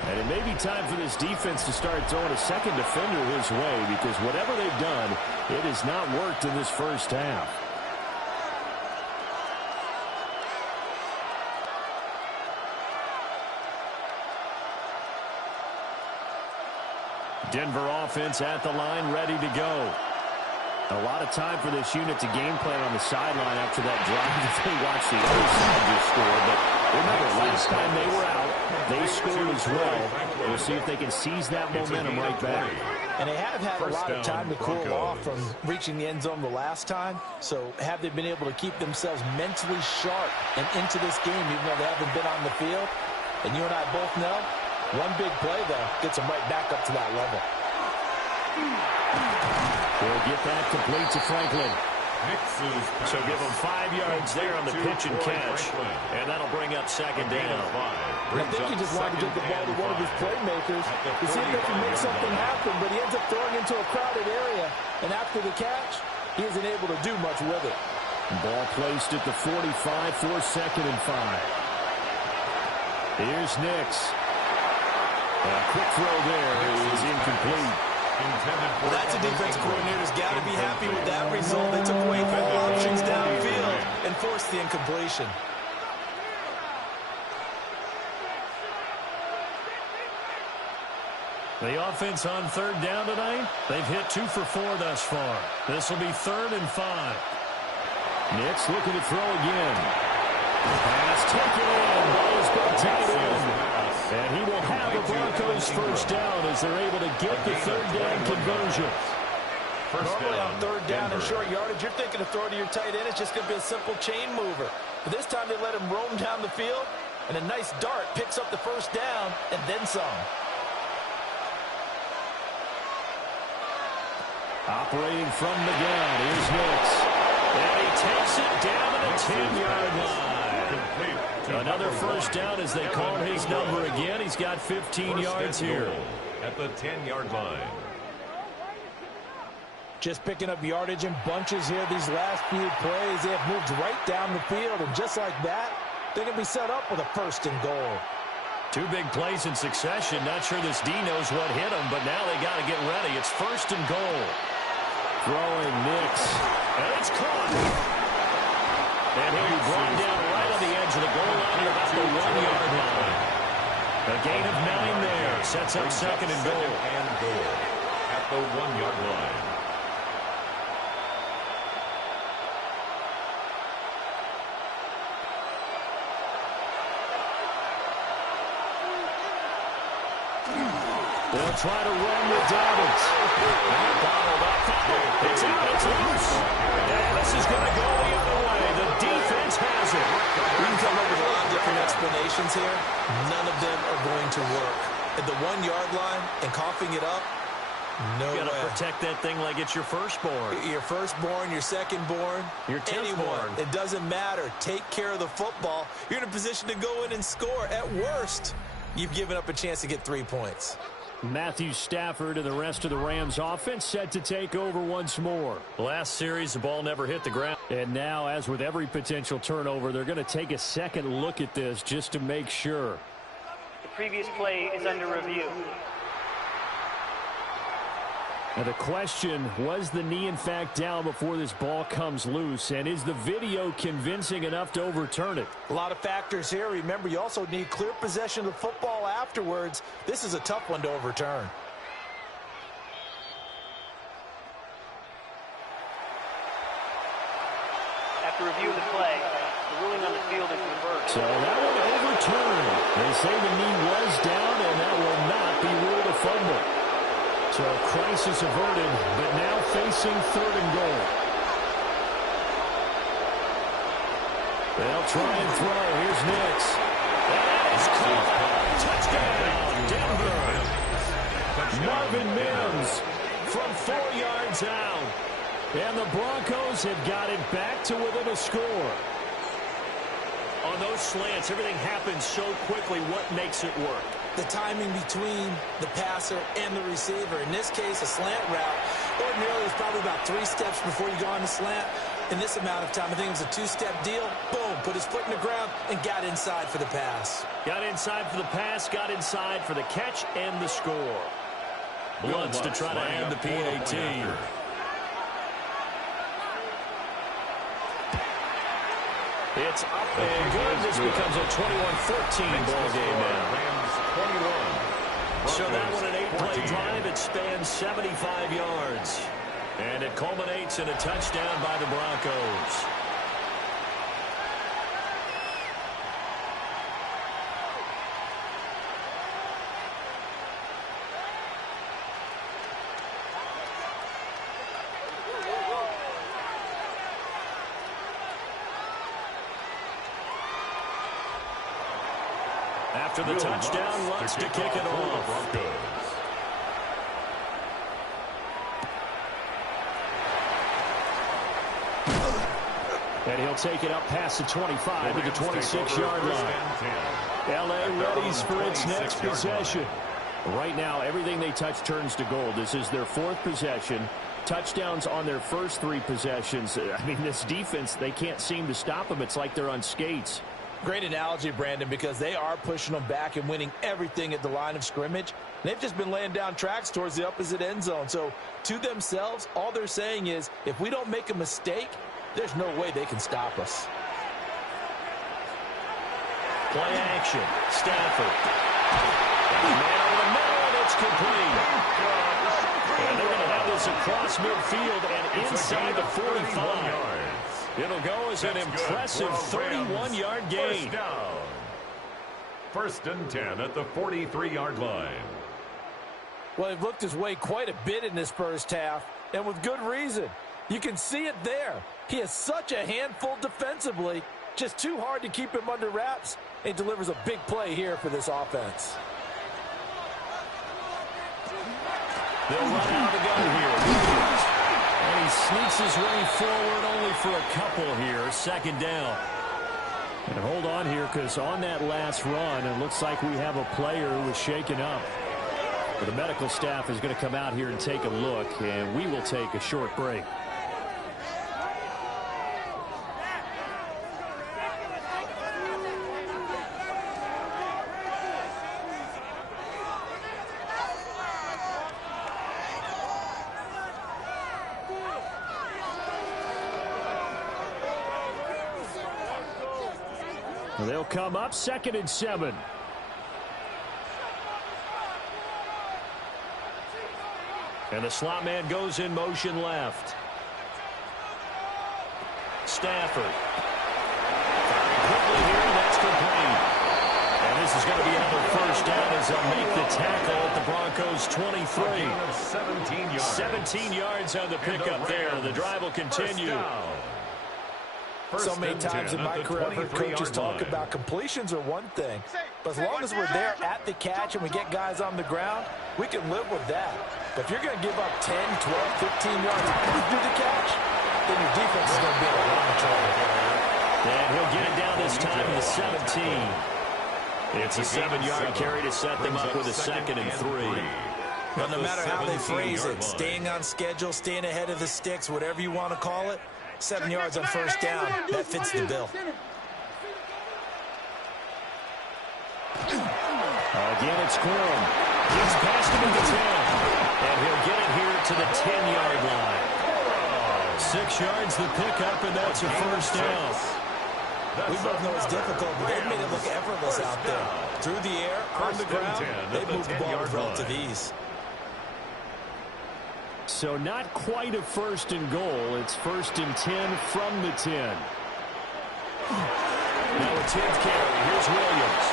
And it may be time for this defense to start throwing a second defender his way, because whatever they've done, it has not worked in this first half. Denver offense at the line, ready to go. A lot of time for this unit to game plan on the sideline after that drive that they watched the other side just score. But remember, last time they were out, they scored as well. We'll see if they can seize that momentum right back. And they have had a lot of time to cool off from reaching the end zone the last time. So have they been able to keep themselves mentally sharp and into this game, even though they haven't been on the field? And you and I both know, one big play, though, gets them right back up to that level. They'll get that complete to Franklin. So give them 5 yards there on the pitch and catch. And that'll bring up second down. I think he just wanted to get the ball to one of his playmakers to see if they can make something happen, but he ends up throwing into a crowded area. And after the catch, he isn't able to do much with it. Ball placed at the 45 for second and 5. Here's Nix. A quick throw there is incomplete. Well, that's a defense coordinator's got to be happy with that result. They took away all options downfield and forced the incompletion. The offense on third down tonight, they've hit 2 for 4 thus far. This will be 3rd and 5. Nix looking to throw again. Pass taken in. Ball has been taken in. And he will have the Broncos first down as they're able to get the third down conversion. Normally on third down and short yardage, you're thinking of throw to your tight end. It's just going to be a simple chain mover. But this time they let him roam down the field, and a nice dart picks up the first down and then some. Operating from the gun, here's Nix. And he takes it down to the 10-yard line. Another first down as they call his number again. He's got 15 yards here. At the 10-yard line. Just picking up yardage in bunches here these last few plays. They have moved right down the field, and just like that, they're going to be set up with a first and goal. 2 big plays in succession. Not sure this D knows what hit him, but now they got to get ready. It's first and goal. Throwing Nix. And it's caught. And he'll be brought down right on the edge of the goal line at about the 1-yard line. A gain of 9 there. Sets up second and goal. At the 1-yard line. They'll try to run with Dobbins. It's out. It's loose. And this is going to go the other way. The defense has it. We can come up with a lot of different explanations here. None of them are going to work. At the 1-yard line and coughing it up, no way. You got to protect that thing like it's your firstborn. Your firstborn, your secondborn, your anyone. It doesn't matter. Take care of the football. You're in a position to go in and score. At worst, you've given up a chance to get 3 points. Matthew Stafford and the rest of the Rams offense set to take over once more. Last series, the ball never hit the ground. And now, as with every potential turnover, they're going to take a second look at this just to make sure. The previous play is under review. Now the question, was the knee in fact down before this ball comes loose? And is the video convincing enough to overturn it? A lot of factors here. Remember, you also need clear possession of the football afterwards. This is a tough one to overturn. After reviewing the play, the ruling on the field is reversed. So that one overturned. They say the knee was down, and that will not be ruled a fumble. So crisis averted, but now facing third and goal. They'll try and throw. Here's Nix. And it's caught. Touchdown, Denver. Marvin Mims from 4 yards out. And the Broncos have got it back to within a score. On those slants, everything happens so quickly. What makes it work? The timing between the passer and the receiver. In this case, a slant route ordinarily is probably about 3 steps before you go on the slant. In this amount of time, I think it was a 2-step deal. Boom, put his foot in the ground and got inside for the pass. Got inside for the pass, got inside for the catch and the score. Bloods to try to add the PAT. It's up and good. This becomes a 21-14 ball game now. So that one, an 8-play drive. It spans 75 yards. And it culminates in a touchdown by the Broncos. After the touchdown, wants to kick it off. And he'll take it up past the 25 to the 26-yard line. L.A. readies for its next possession. Right now, everything they touch turns to gold. This is their 4th possession. Touchdowns on their first 3 possessions. I mean, this defense, they can't seem to stop them. It's like they're on skates. Great analogy, Brandon, because they are pushing them back and winning everything at the line of scrimmage. They've just been laying down tracks towards the opposite end zone. So to themselves, all they're saying is, if we don't make a mistake, there's no way they can stop us. Play action. Stafford. Man over the middle, and it's complete. And they're going to have this across midfield and inside the 45. It'll go as an impressive 31-yard gain. First and 10 at the 43-yard line. Well, they've looked his way quite a bit in this first half, and with good reason. You can see it there. He is such a handful defensively, just too hard to keep him under wraps, and delivers a big play here for this offense. They'll run out of the gun here. And he sneaks his way forward only for a couple here. Second down. And hold on here, because on that last run, it looks like we have a player who is shaken up. But the medical staff is going to come out here and take a look, and we will take a short break. They'll come up 2nd and 7. And the slot man goes in motion left. Stafford. Firing quickly here, that's complete. And this is going to be another first down as they'll make the tackle at the Broncos' 23. 17 yards on the pickup there. The drive will continue. So many times in my career, I've heard coaches talk about completions are one thing. But as long as we're there at the catch and we get guys on the ground, we can live with that. But if you're going to give up 10, 12, 15 yards after you do the catch, then your defense is going to be in a lot of trouble. And he'll get it down this time to the 17. It's a 7-yard carry to set them up with a 2nd and 3. But no matter how they phrase it, staying on schedule, staying ahead of the sticks, whatever you want to call it, 7 yards on first down, that fits the bill. Again, it's Quorum. Gets past him at the 10. And he'll get it here to the 10-yard line. 6 yards the pickup, and that's a first down. We both know it's difficult, but they've made it look effortless out there. Through the air, on the ground, they've moved the ball with relative ease. So not quite a 1st and goal. It's 1st and 10 from the 10. Now a 10th carry. Here's Williams.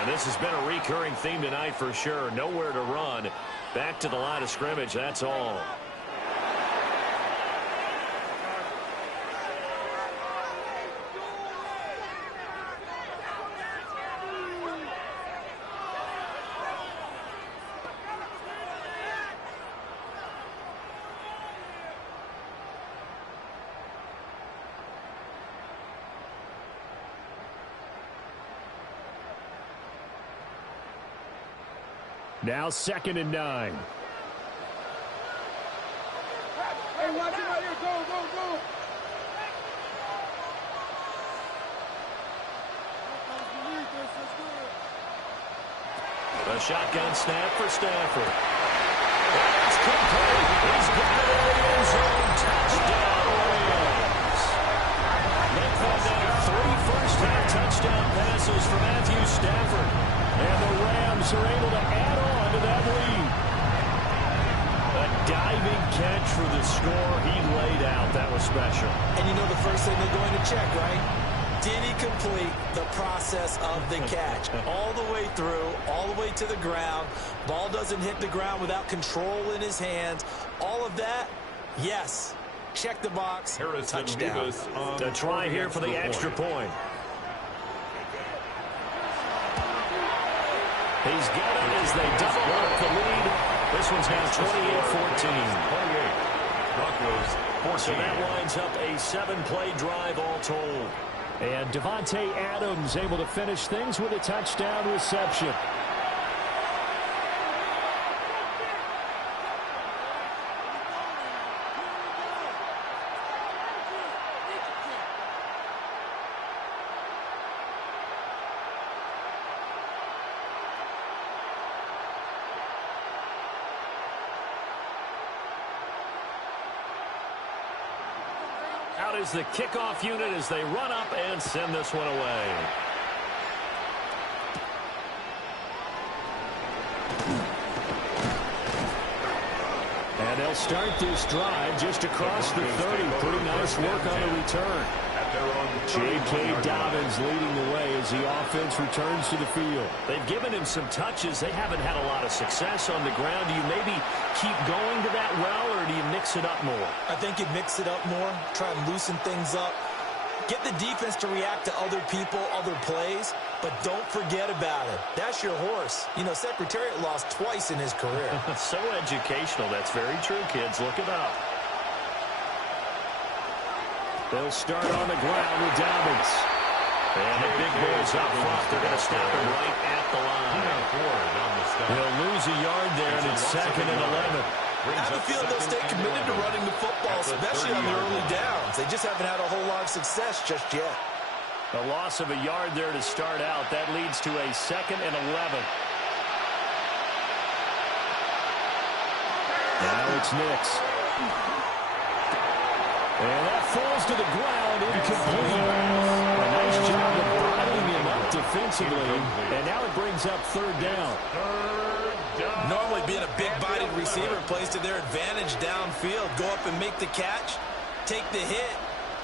And this has been a recurring theme tonight for sure. Nowhere to run. Back to the line of scrimmage. That's all. Now 2nd and 9. Hey, watch him right here. Go, go, go. A shotgun snap for Stafford. It's complete. He's got it in the end zone. Touchdown, Rams. Make that now 3 first-half touchdown passes for Matthew Stafford. And the Rams are able to add on to that lead. A diving catch for the score he laid out. That was special. And you know the first thing they're going to check, right? Did he complete the process of the catch? All the way through, all the way to the ground. Ball doesn't hit the ground without control in his hands. All of that, yes. Check the box, touchdown. The try here for the extra point. He's got it as they double up the lead. This one's now 28-14. So that winds up a 7-play drive all told. And Davante Adams able to finish things with a touchdown reception. Out is the kickoff unit as they run up and send this one away. And they'll start this drive just across the 30. Pretty nice work on the return. J.K. Dobbins leading the way as the offense returns to the field. They've given him some touches. They haven't had a lot of success on the ground. Do you maybe keep going to that well, or do you mix it up more? I think you mix it up more, try and loosen things up. Get the defense to react to other people, other plays, but don't forget about it. That's your horse. You know, Secretariat lost twice in his career. So educational. That's very true, kids. Look it up. They'll start on the ground with Dobbins. And the big boys up front. They're going to stop him right at the line. He'll lose a yard there, and it's 2nd and 11. I have a feeling they'll stay committed to running the football, especially on the early downs. They just haven't had a whole lot of success just yet. A loss of a yard there to start out. That leads to a 2nd and 11. Now it's Nix. And that falls to the ground, incomplete. A nice job of bottling him up defensively. And now it brings up 3rd down. Normally being a big-bodied receiver plays to their advantage downfield. Go up and make the catch, take the hit,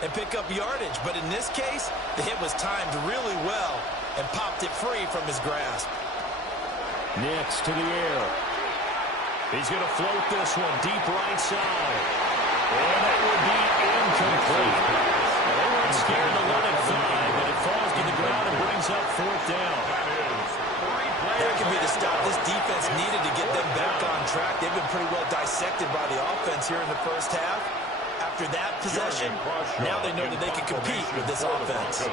and pick up yardage. But in this case, the hit was timed really well and popped it free from his grasp. Nix to the air. He's going to float this one deep right side. And that would be incomplete. They weren't scared to let it fly, but it falls to the ground and brings up 4th down. That could be the stop this defense needed to get them back on track. They've been pretty well dissected by the offense here in the first half. After that possession, now they know that they can compete with this offense.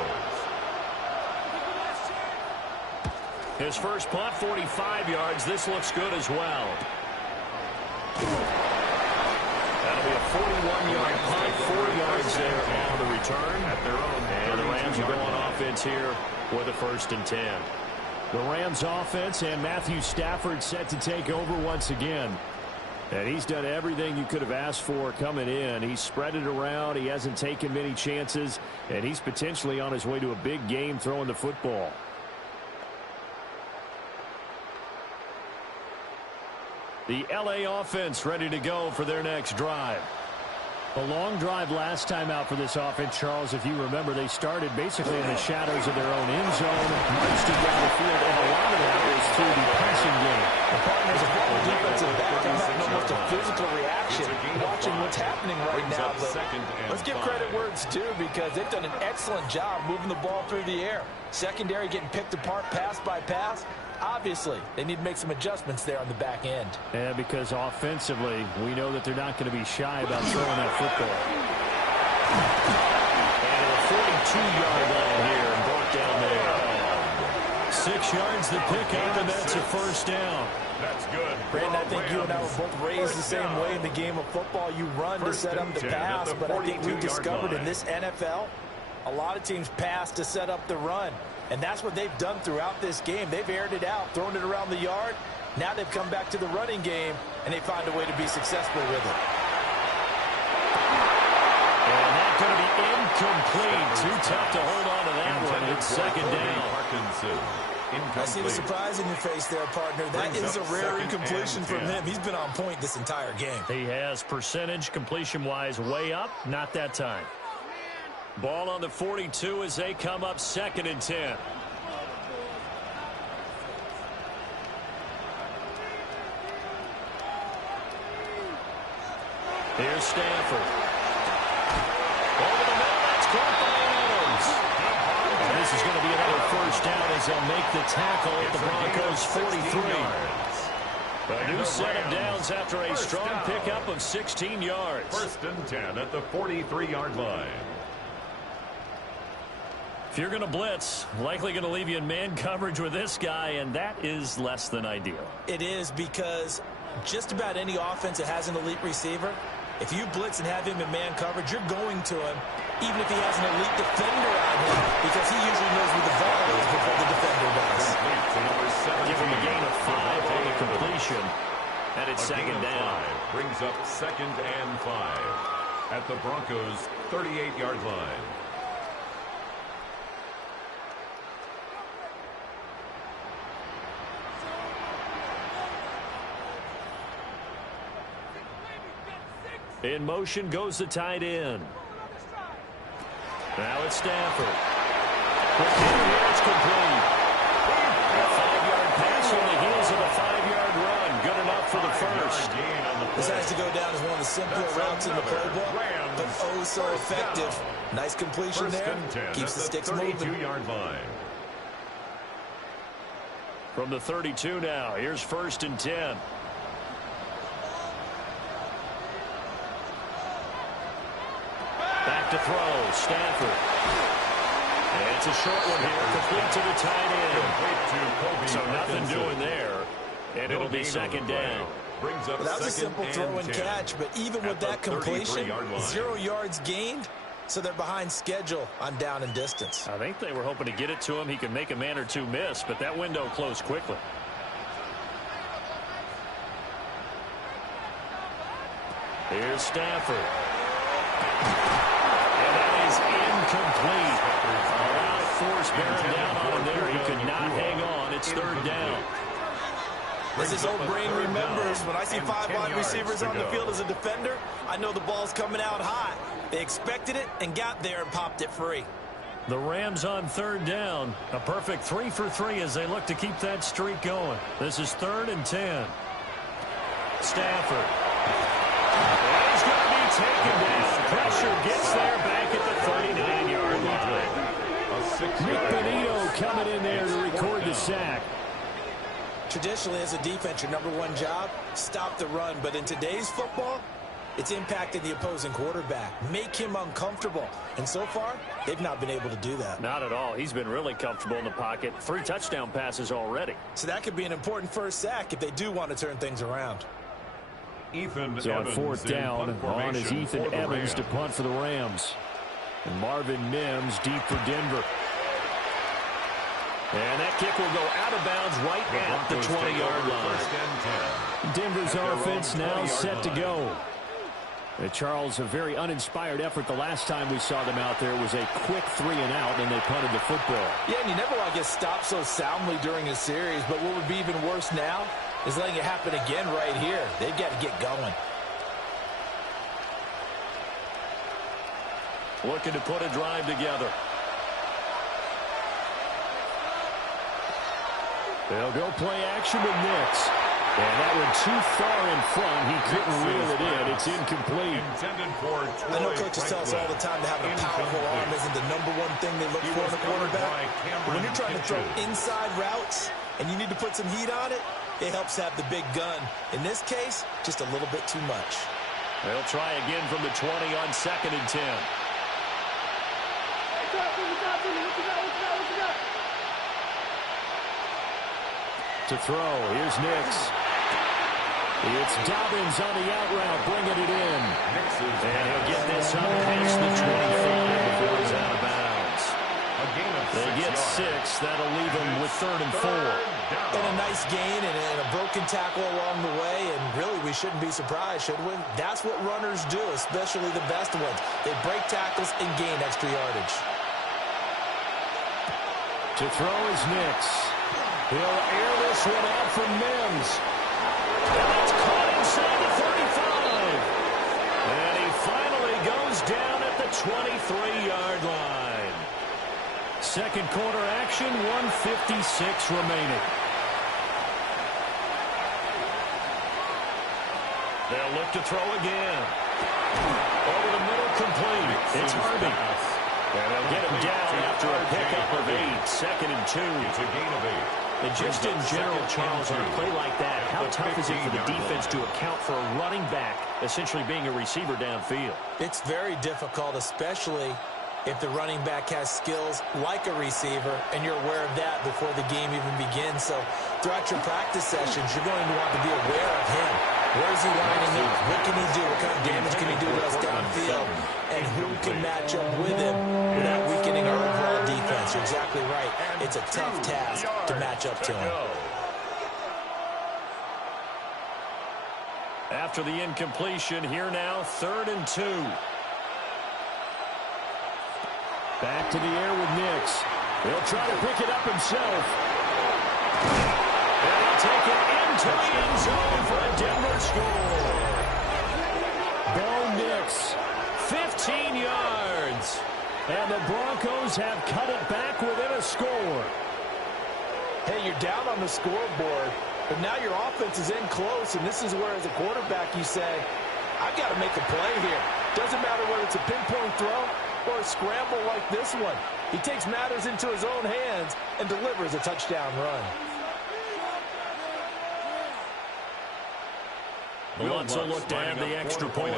His first punt, 45 yards. This looks good as well. That'll be a 41-yard punt, 4 yards there on the return. And the Rams are going offense here with a 1st and 10. The Rams offense and Matthew Stafford set to take over once again. And he's done everything you could have asked for coming in. He's spread it around. He hasn't taken many chances. And he's potentially on his way to a big game throwing the football. The L.A. offense ready to go for their next drive. A long drive last time out for this offense, Charles. If you remember, they started basically in the shadows of their own end zone, marched it down the field, and a lot of that was through the passing game. The partners of the defensive back have having almost a physical reaction watching what's happening right now. But let's give credit where it's due because they've done an excellent job moving the ball through the air. Secondary getting picked apart pass by pass. Obviously, they need to make some adjustments there on the back end. Yeah, because offensively, we know that they're not going to be shy about throwing that football. And a 42-yard line here and brought down there. 6 yards to pick up, and that's a first down. That's good. Brandon, I think you and I were both raised the same way in the game of football. You run to set up the pass, but I think we've discovered in this NFL, a lot of teams pass to set up the run. And that's what they've done throughout this game. They've aired it out, thrown it around the yard. Now they've come back to the running game, and they find a way to be successful with it. And that's going to be incomplete. Too tough to hold on to that one. It's second down. I see the surprise in your face there, partner. That is a rare incompletion from him. He's been on point this entire game. He has percentage completion-wise way up. Not that time. Ball on the 42 as they come up 2nd and 10. Here's Stanford. Over the middle, that's caught by Adams. And this is going to be another first down as they'll make the tackle at the Broncos' 43. A new set of downs after a strong pickup of 16 yards. 1st and 10 at the 43-yard line. If you're going to blitz, likely going to leave you in man coverage with this guy, and that is less than ideal. It is, because just about any offense that has an elite receiver, if you blitz and have him in man coverage, you're going to him, even if he has an elite defender on him, because he usually knows where the ball is before the defender does. Give him a gain of 5 on the completion, and it's second down. Brings up 2nd and 5 at the Broncos' 38-yard line. In motion goes the tight end. Now it's Stanford. It's complete. A 5-yard pass on the heels of a 5-yard run. Good enough for the first. This has to go down as one of the simpler routes in the playbook, but oh so effective. Nice completion there. Keeps the sticks moving. 32-yard line. From the 32 now, here's 1st and 10. Back to throw, Stanford. And it's a short one here, complete to the tight end. So nothing doing there, and it'll be second down. Well, that was a simple throw and catch, but even with that completion, 0 yards gained, so they're behind schedule on down and distance. I think they were hoping to get it to him. He could make a man or two miss, but that window closed quickly. Here's Stanford. And that is incomplete. A lot of force bearing down on him there. He could not hang on. It's 3rd down. As his old brain remembers, when I see 5 wide receivers on the field as a defender, I know the ball's coming out hot. They expected it and got there and popped it free. The Rams on 3rd down. A perfect 3 for 3 as they look to keep that streak going. This is 3rd and 10. Stafford. He's going to be taken down. Pressure gets there back at the 39-yard line. Nick Benito coming in there to record the sack. Traditionally, as a defense, your #1 job, stop the run. But in today's football, it's impacting the opposing quarterback. Make him uncomfortable. And so far, they've not been able to do that. Not at all. He's been really comfortable in the pocket. 3 touchdown passes already. So that could be an important first sack if they do want to turn things around. So on 4th down, on is Ethan Evans to punt for the Rams. And Marvin Mims deep for Denver. And that kick will go out of bounds right at the 20-yard line. Denver's offense now set to go. Charles, a very uninspired effort the last time we saw them out there. It was a quick 3-and-out, and they punted the football. Yeah, and you never want to get stopped so soundly during a series, but what would be even worse now is letting it happen again right here. They've got to get going. Looking to put a drive together. They'll go play action with Nix. And that went too far in front. He couldn't reel it in. It's incomplete. I know coaches tell us all the time that having a powerful arm isn't the #1 thing they look for in a quarterback. When you're trying to throw inside routes and you need to put some heat on it, it helps have the big gun. In this case, just a little bit too much. They'll try again from the 20 on 2nd and 10. To throw, here's Nix. It's Dobbins on the out route, bringing it in. And he'll get this up past the 25 before he's out of bounds. They get 6. That'll leave them with 3rd and 4. And a nice gain and a broken tackle along the way, and really we shouldn't be surprised, should we? That's what runners do, especially the best ones. They break tackles and gain extra yardage. To throw is Nix. He'll air this one out from Mims. And it's caught inside the 35. And he finally goes down at the 23-yard line. Second quarter action, 1:56 remaining. They'll look to throw again. Over the middle, complete. It's Harvey. And they'll get him down after a pickup of 8. 2nd and 2. It's a gain of 8. And just in general, Charles, on a play like that, how tough is it for the defense to account for a running back essentially being a receiver downfield? It's very difficult, especially if the running back has skills like a receiver, and you're aware of that before the game even begins. So throughout your practice sessions, you're going to want to be aware of him. Where is he lining up? What can he do? What kind of damage can he do to us downfield? And who can match up with him without weakening our overall defense? You're exactly right. It's a tough task to match up to him. After the incompletion, here now, 3rd and 2. Back to the air with Nix. He'll try to pick it up himself. And he'll take it into the end zone for a Denver score. Bo Nix, 15 yards. And the Broncos have cut it back within a score. Hey, you're down on the scoreboard, but now your offense is in close, and this is where, as a quarterback, you say, I've got to make a play here. Doesn't matter whether it's a pinpoint throw or a scramble like this one. He takes matters into his own hands and delivers a touchdown run. Lutz will look to add the extra point.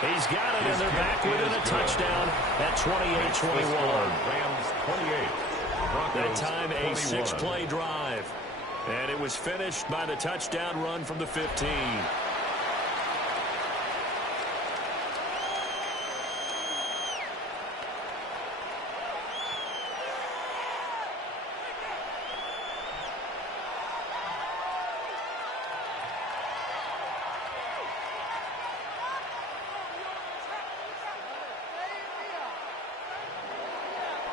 He's got it, and they're back within a touchdown at 28-21. Rams 28. That time a 6-play drive. And it was finished by the touchdown run from the 15.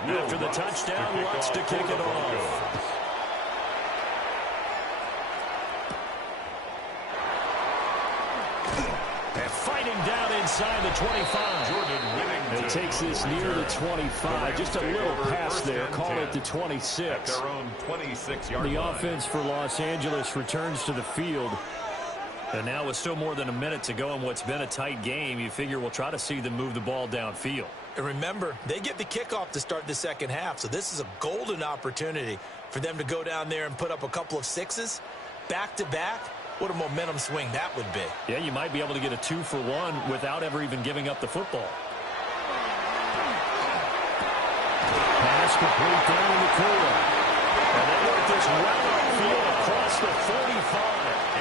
After the touchdown, Lutz to kick it off. And fighting down inside the 25. It takes this near the 25. Just a little pass there. Call it the 26. The offense for Los Angeles returns to the field. And now with still more than a minute to go in what's been a tight game, you figure we'll try to see them move the ball downfield. And remember, they get the kickoff to start the second half, so this is a golden opportunity for them to go down there and put up a couple of 6s back-to-back. What a momentum swing that would be. Yeah, you might be able to get a 2-for-1 without ever even giving up the football. Pass complete down in the corner. And they work this right upfield across the 45.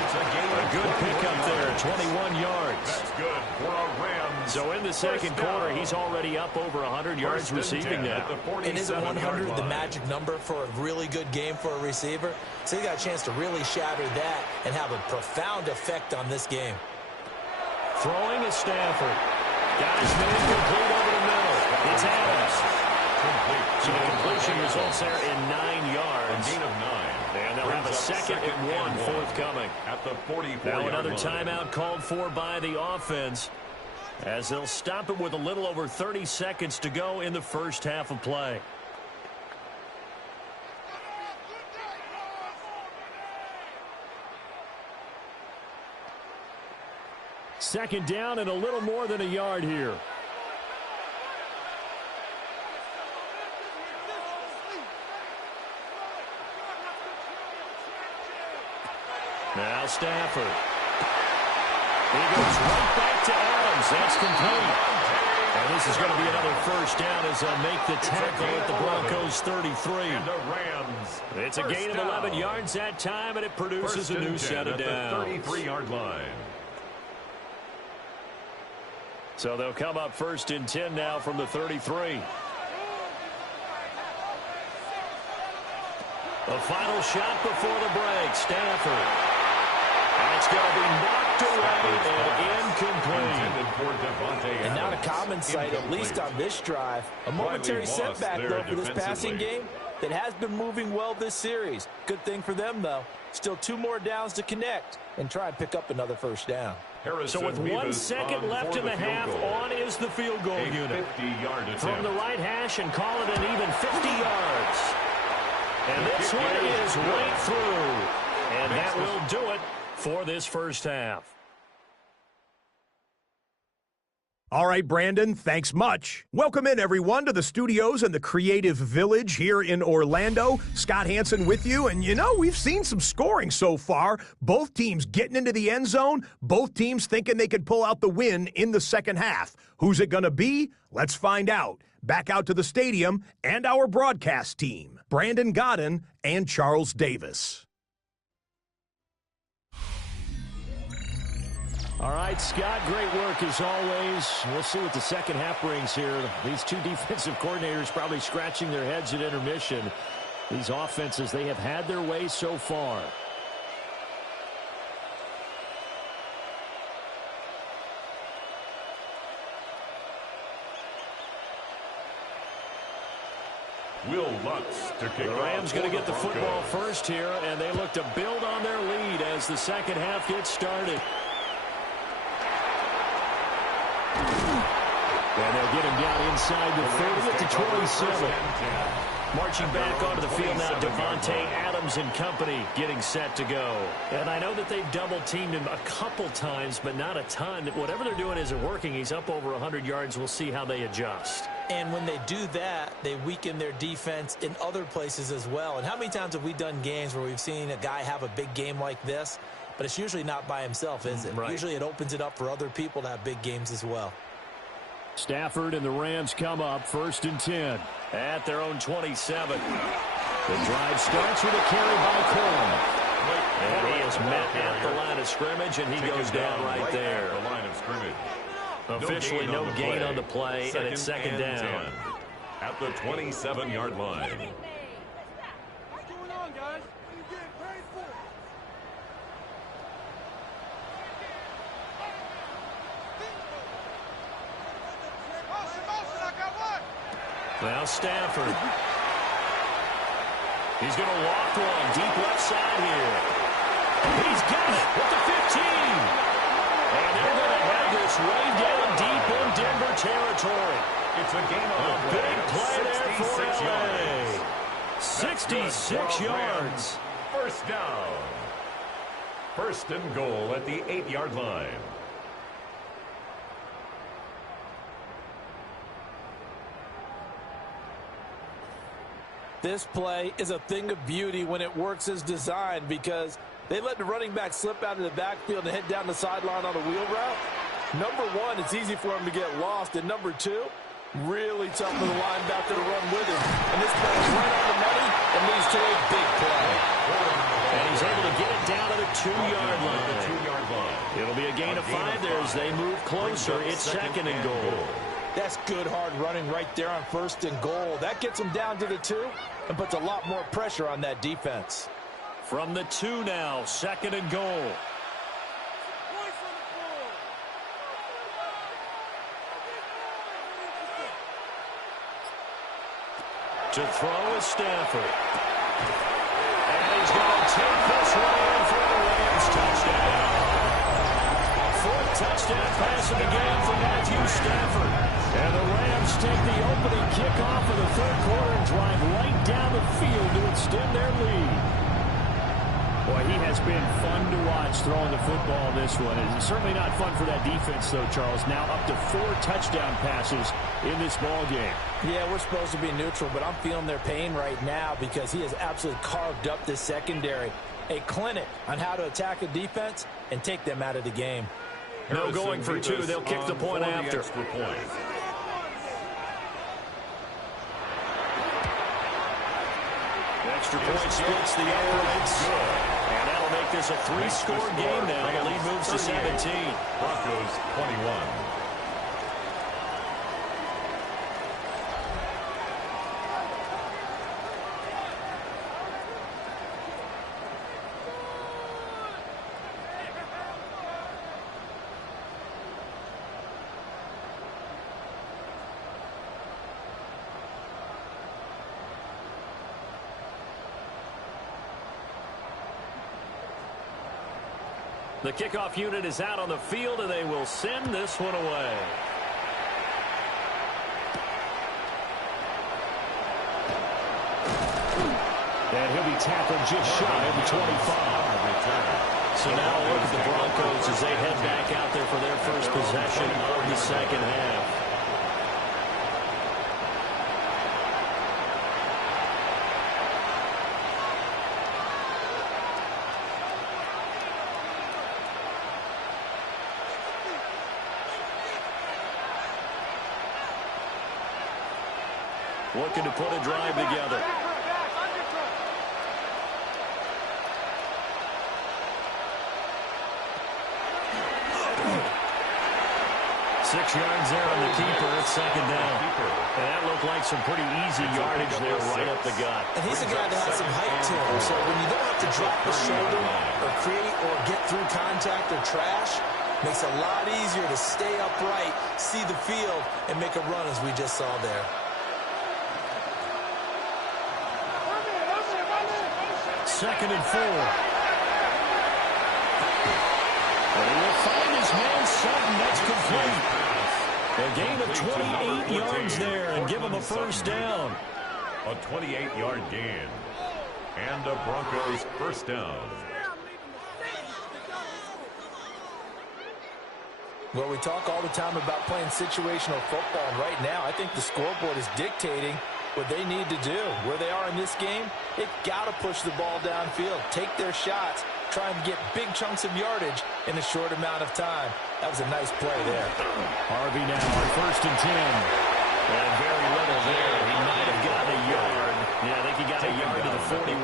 It's a good pickup there, 21 yards. That's good for a Rams. So in the second quarter, he's already up over 100 yards receiving now. And isn't 100 the magic number for a really good game for a receiver? So he got a chance to really shatter that and have a profound effect on this game. Throwing is Stafford. Got his man complete over the middle. It's Adams. So the completion results there in 9 yards. A gain of 9. And they'll have a 2nd and 1 forthcoming. At the 44-yard Now another line. timeout called for by the offense, as they'll stop it with a little over 30 seconds to go in the first half of play. Second down and a little more than a yard here. Now Stafford. He goes right back to Adams. That's complete. And this is going to be another first down as they'll make the tackle at the Broncos 33. And the Rams. It's a gain of 11 yards that time, and it produces a new set of downs. 33-yard line. So they'll come up 1st and 10 now from the 33. The final shot before the break. Stafford. That's going to be knocked away and incomplete. And not a common sight, at least on this drive. A momentary setback, though, for this passing game that has been moving well this series. Good thing for them, though. Still 2 more downs to connect and try and pick up another first down. So with 1 second left in the half, on is the field goal unit. 50-yard attempt. From the right hash and call it an even 50 yards. And this one is right through. And that will do it for this first half. All right, Brandon, thanks much. Welcome in, everyone, to the studios in the Creative Village here in Orlando. Scott Hansen with you, and we've seen some scoring so far. Both teams getting into the end zone, both teams thinking they could pull out the win in the second half. Who's it going to be? Let's find out. Back out to the stadium and our broadcast team, Brandon Godden and Charles Davis. All right, Scott, great work as always. We'll see what the second half brings here. These two defensive coordinators probably scratching their heads at intermission. These offenses, they have had their way so far. Will Lutz to kick off. The Rams going to get the football first here, and they look to build on their lead as the second half gets started. And they'll get him down inside the 30 at the 27. Marching back onto the field now, Devontae Adams and company getting set to go. And I know that they've double-teamed him a couple times, but not a ton. Whatever they're doing isn't working. He's up over 100 yards. We'll see how they adjust. And when they do that, they weaken their defense in other places as well. And how many times have we done games where we've seen a guy have a big game like this, but it's usually not by himself, is it? Right. Usually it opens it up for other people to have big games as well. Stafford and the Rams come up 1st and 10 at their own 27. The drive starts with a carry by Coleman. And he is met at the line of scrimmage, and he goes down right there. The line of scrimmage. Officially no gain on the play, and it's second down. 10 at the 27-yard line. What's going on, guys? What are you getting paid for? Motion, I got one. Well, Stafford. He's going to loft one deep left side here. He's got it at the 15. And they're going to have this way down deep in Denver territory. It's a game of A big play there for LA. 66 yards. First down. 1st and goal at the 8-yard line. This play is a thing of beauty when it works as designed because they let the running back slip out of the backfield and head down the sideline on a wheel route. Number one, it's easy for him to get lost. And number two, really tough for the linebacker to run with him. And this play is right on the money and leads to a big play. And he's able to get it down to the 2-yard line. It'll be a gain of 5 there as they move closer. It's 2nd and goal. That's good hard running right there on 1st and goal. That gets them down to the 2 and puts a lot more pressure on that defense. From the 2 now, 2nd and goal. To throw is Stafford. And he's going to take this one in for the Rams touchdown. 4th touchdown pass of the game for Matthew Stafford. And the Rams take the opening kickoff of the 3rd quarter and drive right down the field to extend their lead. Boy, he has been fun to watch throwing the football in this one. It's certainly not fun for that defense, though, Charles. Now up to 4 touchdown passes in this ball game. Yeah, we're supposed to be neutral, but I'm feeling their pain right now because he has absolutely carved up this secondary. A clinic on how to attack a defense and take them out of the game. No going for 2. They'll kick the point after. extra point splits the uprights. And that'll make this a 3-score game now. The lead moves to 17. Broncos 21. The kickoff unit is out on the field, and they will send this one away. And he'll be tackled just shy of the 25. So now look at the Broncos as they head back out there for their first possession of the second half. Looking to put a drive together. 6 yards there on the keeper. It's second down. And that looked like some pretty easy yardage there right up the gut. And he's a guy that has some height to him. So when you don't have to drop the shoulder or create or get through contact or trash, makes it a lot easier to stay upright, see the field, and make a run as we just saw there. Second and 4. And he will find his man Sutton. That's complete. A gain of 28 yards there and give him a first down. A 28-yard gain. And a Broncos first down. Well, we talk all the time about playing situational football, and right now I think the scoreboard is dictating what they need to do. Where they are in this game, they've got to push the ball downfield, take their shots, try and get big chunks of yardage in a short amount of time. That was a nice play there. Harvey now on first and 10. And very little there. He might have gotten a yard. Yeah, I think he got a yard to the 41.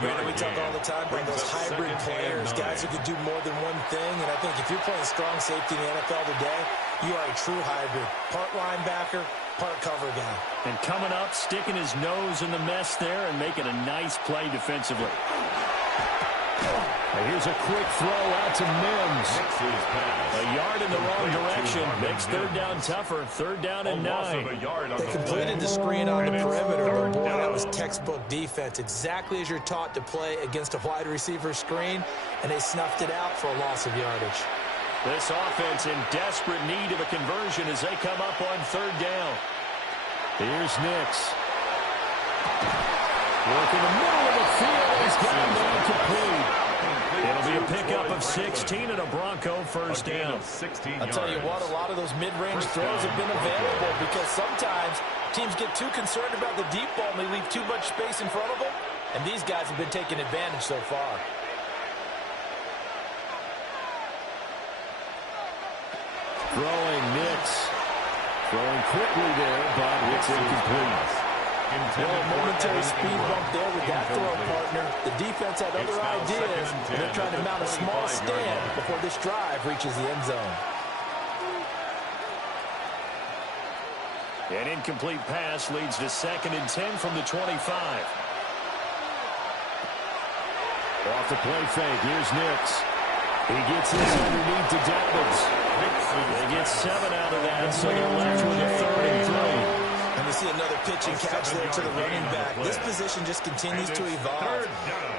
Brandon, we talk all the time about those hybrid players, guys who can do more than one thing. And I think if you're playing strong safety in the NFL today, you are a true hybrid. Part linebacker, part cover guy. And coming up, sticking his nose in the mess there and making a nice play defensively. And here's a quick throw out to Mims. A yard in the wrong direction. Makes third down tougher. Third down and 9. They completed the screen on the perimeter, but boy, that was textbook defense. Exactly as you're taught to play against a wide receiver screen, and they snuffed it out for a loss of yardage. This offense in desperate need of a conversion as they come up on third down. Here's Nix. Work in the middle of the field. He's got him down complete. It'll be a pickup of 16 and a Bronco first down. I'll tell you what, a lot of those mid-range throws have been available because sometimes teams get too concerned about the deep ball and they leave too much space in front of them, and these guys have been taking advantage so far. Throwing Nix. Throwing quickly there, but it's incomplete. A momentary speed bump there with that throw, partner. The defense had other ideas, and they're trying to mount a small stand before this drive reaches the end zone. An incomplete pass leads to second and 10 from the 25. Off the play fake, here's Nix. He gets this underneath to Dobbins. They get 7 out of that, so you're left with a third and 3. And we see another pitch and catch there to the running back. This position just continues to evolve.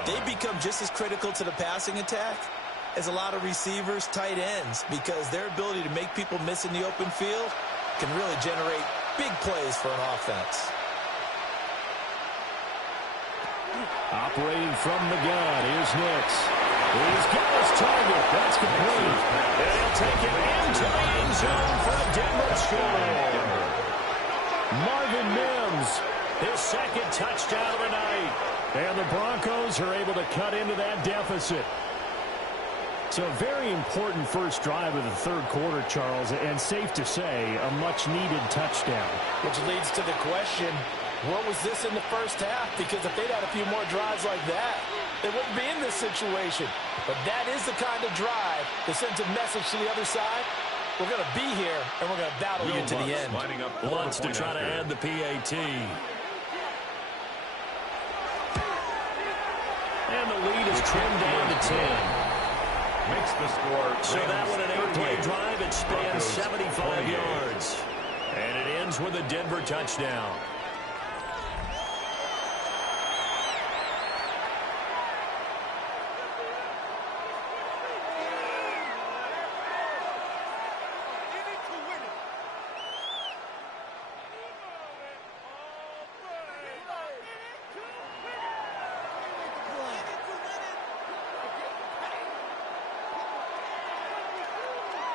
They become just as critical to the passing attack as a lot of receivers, tight ends, because their ability to make people miss in the open field can really generate big plays for an offense. Operating from the gun, here's Nix. He's got his target. That's complete. And he'll take it into the end zone for a Denver score. Marvin Mims, his second touchdown of the night. And the Broncos are able to cut into that deficit. So a very important first drive of the third quarter, Charles, and safe to say, a much-needed touchdown. Which leads to the question, What was this in the first half? Because if they'd had a few more drives like that, they wouldn't be in this situation. But that is the kind of drive that sends a message to the other side. We're going to be here, and we're going to battle you to the end. Wants to try to add the PAT. And the lead is trimmed down to 10. Makes the score. So that one an 8-play drive. It spans 75 yards. And it ends with a Denver touchdown.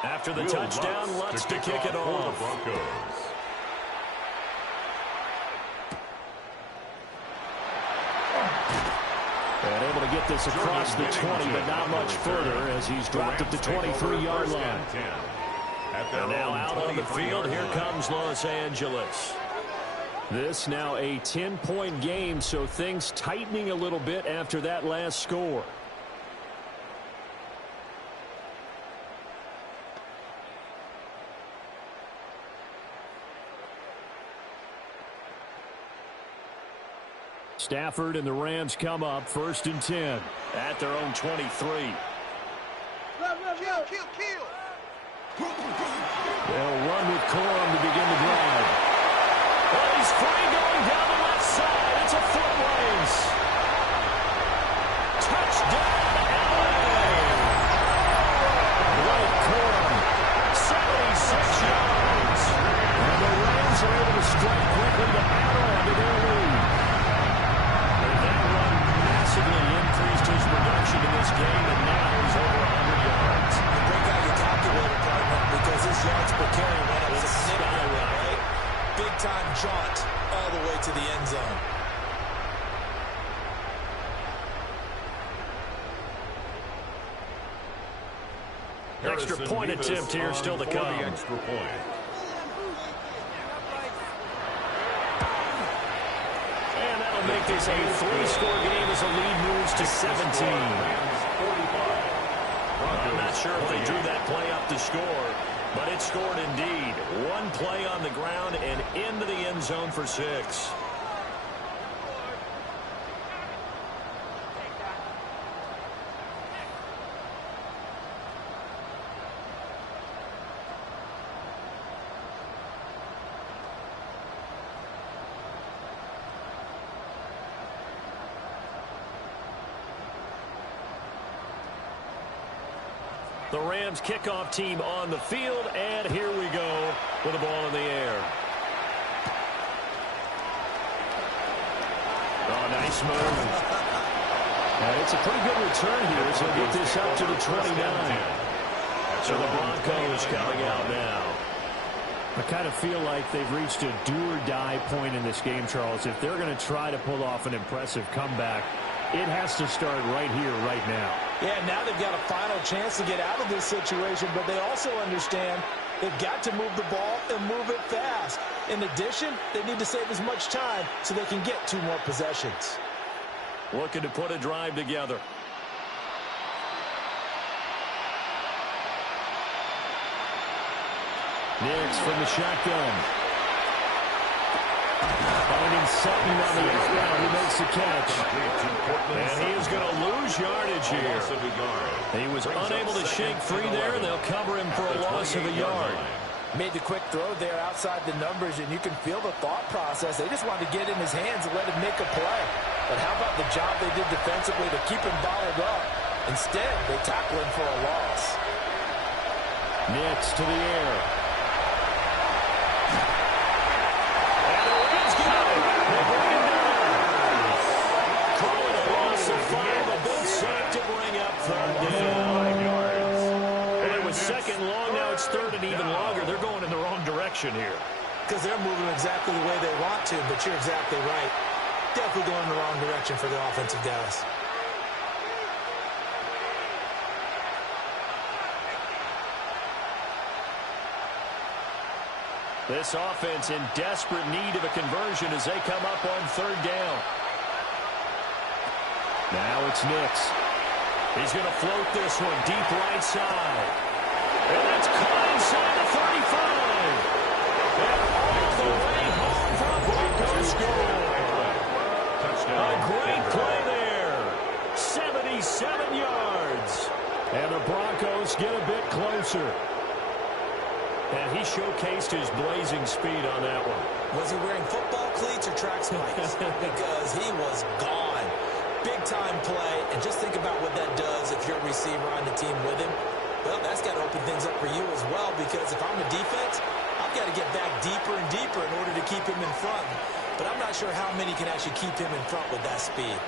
After the touchdown, Lutz to kick it off. And able to get this across the 20, but not much further as he's dropped at the 23-yard line. And now out on the field, here comes Los Angeles. This now a 10-point game, so things tightening a little bit after that last score. Stafford and the Rams come up 1st and 10 at their own 23. Kill. They'll run with Corum to begin the drive. Well, he's free going down the left side. It's a foot race. Touchdown, LA. Right, Corum, 76 yards. And the Rams are able to strike quickly to add on to their lead. Massively increased his production in this game, and now he's over 100 yards. Break out your calculator, partner, because his yards per carry went up significantly, right? Big-time jaunt all the way to the end zone. Extra point attempt here still to come. Extra point. Make this a 3-score game as the lead moves to 17. I'm not sure if they drew that play up to score, but it scored indeed. One play on the ground and into the end zone for 6. The Rams kickoff team on the field, and here we go with the ball in the air. Oh, nice move. And it's a pretty good return here, so get this up to the 29. So the Broncos coming out now. I kind of feel like they've reached a do-or-die point in this game, Charles. If they're going to try to pull off an impressive comeback, it has to start right here, right now. Yeah, now they've got a final chance to get out of this situation, but they also understand they've got to move the ball and move it fast. In addition, they need to save as much time so they can get 2 more possessions. Looking to put a drive together. Nix from the shotgun. Finding Sutton on the out route. He makes the catch. And he is going to lose yardage here. He was unable to shake free there. They'll cover him for a loss of a yard. Made the quick throw there outside the numbers, and you can feel the thought process. They just wanted to get in his hands and let him make a play. But how about the job they did defensively to keep him bottled up? Instead, they tackle him for a loss. Nix to the air. Second long, now it's third and even longer. They're going in the wrong direction here. Because they're moving exactly the way they want to, but you're exactly right. Definitely going in the wrong direction for the offensive Dallas. This offense in desperate need of a conversion as they come up on third down. Now it's Nix. He's going to float this one deep right side. And that's caught inside the 35. And all the way home for a Broncos score. A great play there. 77 yards. And the Broncos get a bit closer. And he showcased his blazing speed on that one. Was he wearing football cleats or track spikes? Because he was gone. Big-time play. And just think about what that does if you're a receiver on the team with him. Well, that's got to open things up for you as well, because if I'm a defense, I've got to get back deeper and deeper in order to keep him in front. But I'm not sure how many can actually keep him in front with that speed.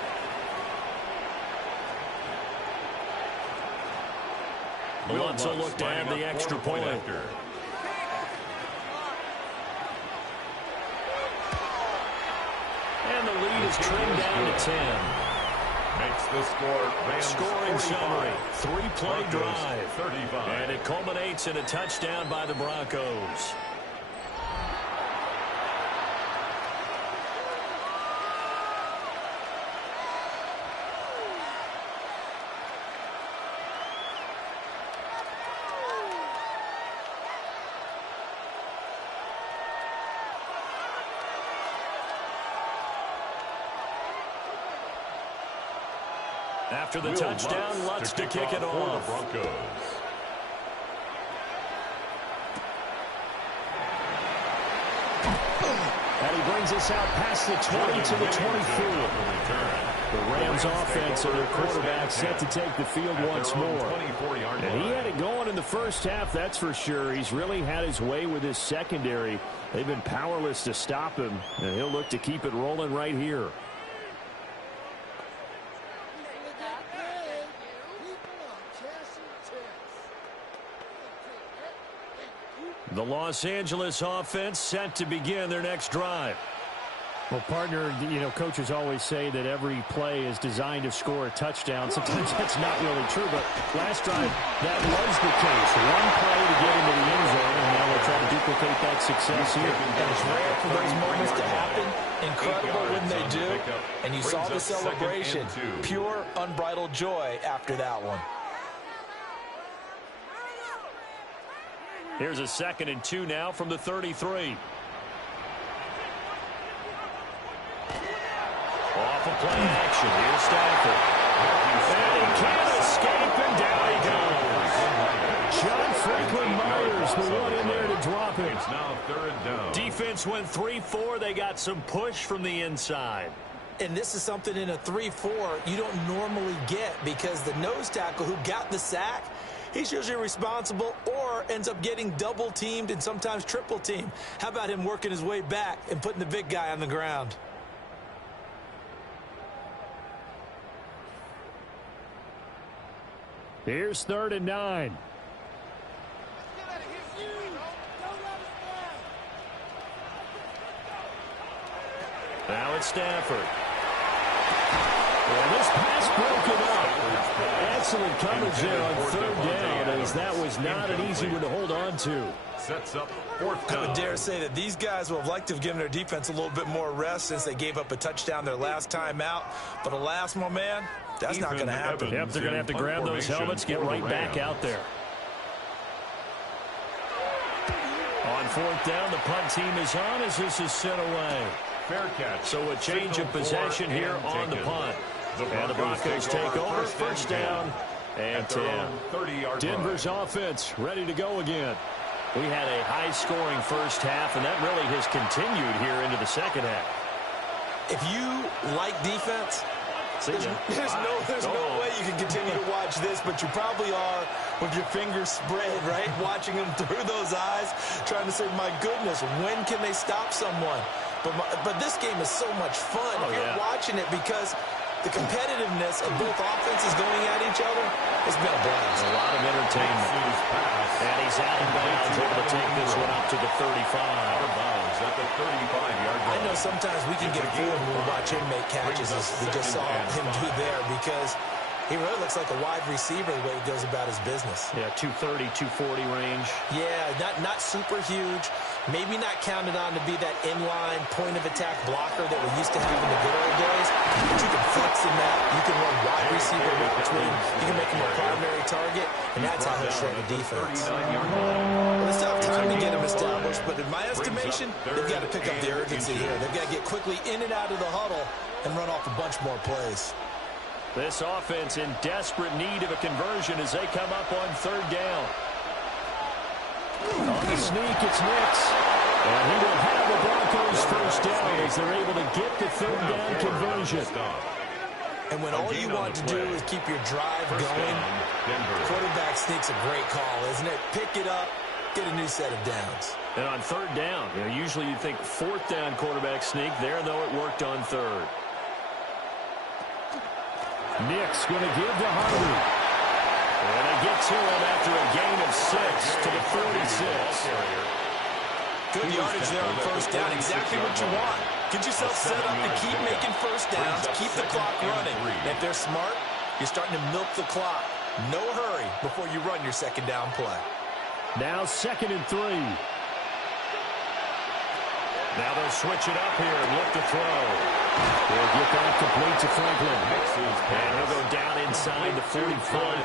Let's look to have the extra point. And the lead is trimmed down to 10. Makes the score. Scoring summary, 3-play Broncos, drive. 35. And it culminates in a touchdown by the Broncos. After the touchdown, Lutz to kick it off. Broncos. And he brings us out past the 20 to the 24. The Rams offense and their quarterback set to take the field once more. And he had it going in the first half, that's for sure. He's really had his way with his secondary. They've been powerless to stop him, and he'll look to keep it rolling right here. The Los Angeles offense set to begin their next drive. Well, partner, coaches always say that every play is designed to score a touchdown. Sometimes that's not really true, but last drive, that was the case. One play to get into the end zone, and now they'll try to duplicate that success here. And it's rare for those moments to happen. Incredible when they do. And you saw the celebration. Pure, unbridled joy after that one. Here's a 2nd and 2 now from the 33. Off of play action. Here's Stafford. And he can't escape, and down he goes. John Franklin Myers, the one in there to drop it. It's now 3rd down. Defense went 3-4. They got some push from the inside. And this is something in a 3-4 you don't normally get, because the nose tackle who got the sack, he's usually responsible or ends up getting double-teamed and sometimes triple-teamed. How about him working his way back and putting the big guy on the ground? Here's 3rd and 9. Now it's Stafford. Well, this pass broken up. Excellent coverage there on 3rd down, as that was not an easy one to hold on to. Sets up 4th down. I would dare say that these guys would have liked to have given their defense a little bit more rest since they gave up a touchdown their last time out. But alas, my man, that's not going to happen. Yep, they're going to have to grab those helmets, get right back out there. On 4th down, the punt team is on as this is sent away. Fair catch. So a change of possession here on the punt. And the Broncos take over, 1st down and 10. Denver's offense ready to go again. We had a high-scoring first half, and that really has continued here into the second half. If you like defense, there's no way you can continue to watch this, but you probably are with your fingers spread, right? Watching them through those eyes, trying to say, my goodness, when can they stop someone? But this game is so much fun if you're watching it, because the competitiveness of both offenses going at each other has been a blast. A lot of entertainment. And he's out of bounds, able to take this one up to the 35. Out of bounds at the 35-yard line. I know sometimes we can get fooled when we watch him make catches, as we just saw him do there, because he really looks like a wide receiver the way he goes about his business. Yeah, 230, 240 range. Yeah, not super huge, Maybe not counted on to be that inline point-of-attack blocker that we used to have in the good old days, but you can flex in that. You can run wide receiver in between. You can make him a primary target, and that's how he'll shred the defense. Well, they still have time to get him established, but in my estimation, they've got to pick up the urgency here. They've got to get quickly in and out of the huddle and run off a bunch more plays. This offense in desperate need of a conversion as they come up on third down. On the sneak, it's Nix. And he will have the Broncos first down as they're able to get the third down conversion. And when all you want to do is keep your drive going, quarterback sneak's a great call, isn't it? Pick it up, get a new set of downs. And on third down, usually you'd think fourth down quarterback sneak. There, though, it worked on third. Nix going to give to Harvey. And they get to him after a gain of 6 to the 46. Good yardage there on first down. Exactly what you want. Get yourself set up to keep making first downs, keep the clock running. And if they're smart, you're starting to milk the clock. No hurry before you run your second down play. Now 2nd and 3. Now they'll switch it up here and look to throw. They'll get that complete to Franklin. And he'll go down inside the 45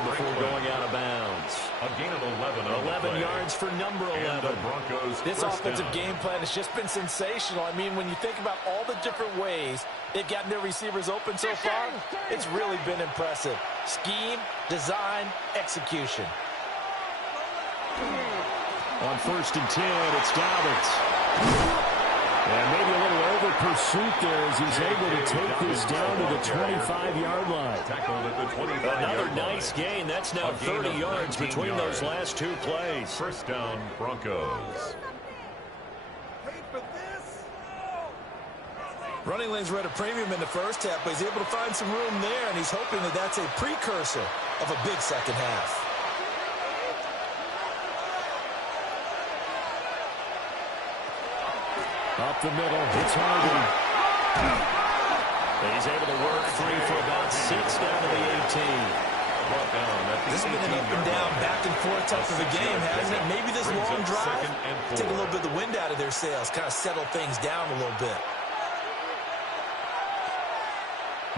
before going out of bounds. A gain of 11 yards for number 11. This offensive game plan has just been sensational. I mean, when you think about all the different ways they've gotten their receivers open so far, it's really been impressive. Scheme, design, execution. On 1st and 10, it's Dobbins. And maybe a little over pursuit there as he's able to take this down to the 25-yard line. Another nice gain. That's now 30 yards between those last two plays. First down, Broncos. Running lanes were at a premium in the first half, but he's able to find some room there, and he's hoping that that's a precursor of a big second half. Up the middle, it's Harvey. He's able to work free for about 6 down to the 18. This has been an up and down, back and forth type of a game, hasn't it? Maybe this long drive, take a little bit of the wind out of their sails, kind of settle things down a little bit.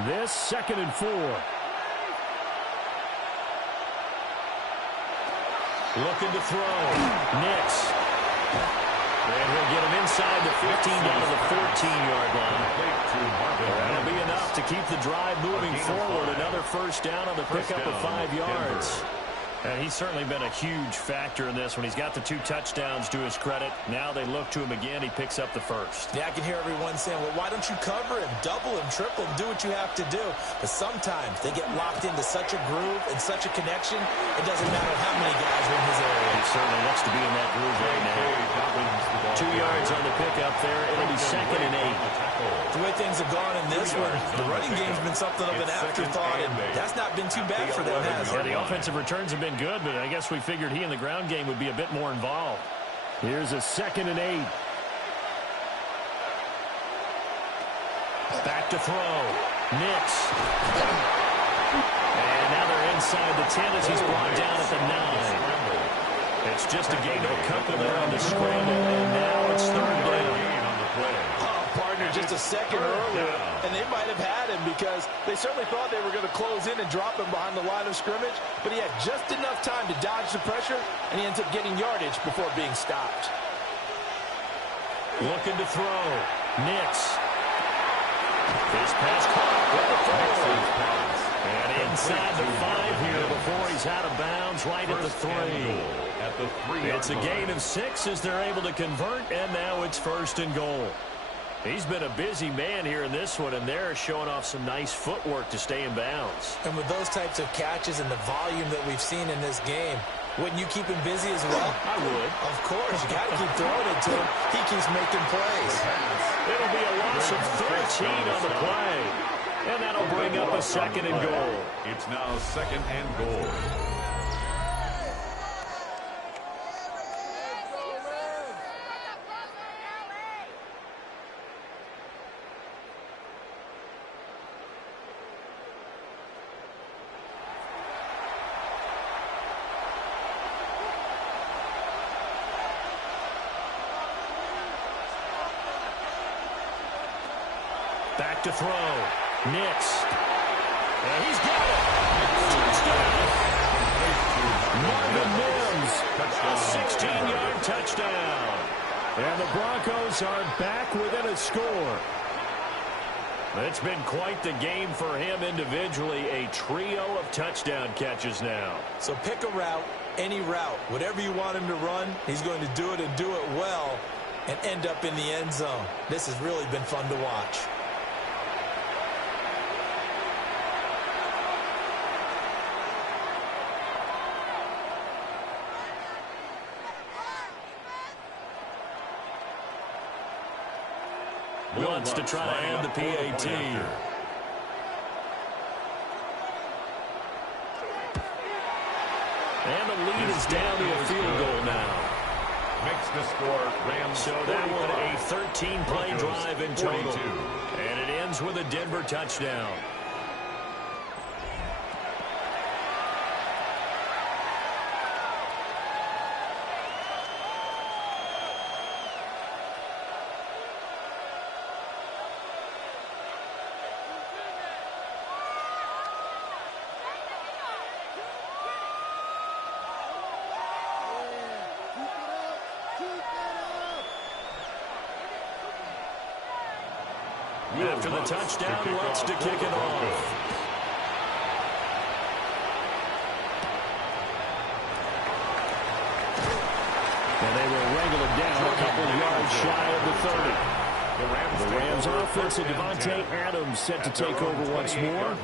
This 2nd and 4. Looking to throw. Nix. And he'll get him inside the 15 down to the 14-yard line. That'll be enough to keep the drive moving forward. Another first down on the pickup of 5 yards. And he's certainly been a huge factor in this when he's got the 2 touchdowns to his credit. Now they look to him again. He picks up the first. Yeah, I can hear everyone saying, well, why don't you cover him, double him, triple him, do what you have to do. But sometimes they get locked into such a groove and such a connection, it doesn't matter how many guys are in his area. He certainly looks to be in that groove right now. 2 yards on the pickup there. It'll be 2nd and 8. The way things have gone in this one, the running game's been something of an afterthought, and that's not been too bad for them, has it? Yeah, the offensive returns have been good, but I guess we figured he in the ground game would be a bit more involved. Here's a 2nd and 8. Back to throw. Nix. And now they're inside the 10 as he's brought down at the 9. It's just a gain of a couple there on the scramble, and now it's 3rd down. Partner just a second earlier, and they might have had him because they certainly thought they were going to close in and drop him behind the line of scrimmage, but he had just enough time to dodge the pressure, and he ends up getting yardage before being stopped. Looking to throw. Nix. This pass caught with the throw. And inside the 5 here before he's out of bounds right at the 3. It's a gain of 6 as they're able to convert, and now it's 1st and goal. He's been a busy man here in this one, and they're showing off some nice footwork to stay in bounds. And with those types of catches and the volume that we've seen in this game, wouldn't you keep him busy as well? I would. Of course. You got to keep throwing it to him. He keeps making plays. It'll be a loss of 13 on the play. And that'll bring up a 2nd and goal. It's now 2nd and goal. back to throw. Nix. And he's got it. Touchdown. Marvin Mims. A 16-yard touchdown. And the Broncos are back within a score. It's been quite the game for him individually. A trio of touchdown catches now. So pick a route, any route. Whatever you want him to run, he's going to do it and do it well and end up in the end zone. This has really been fun to watch. Wants to try to add the PAT. And the lead is down to a field goal now. Makes the score Rams. So that one a 13-play drive in total. And it ends with a Denver touchdown. After the touchdown, wants to kick it off. And they will wrangle it down a couple of yards shy of the 30. The Rams offense and Devontae Adams set to take over once more.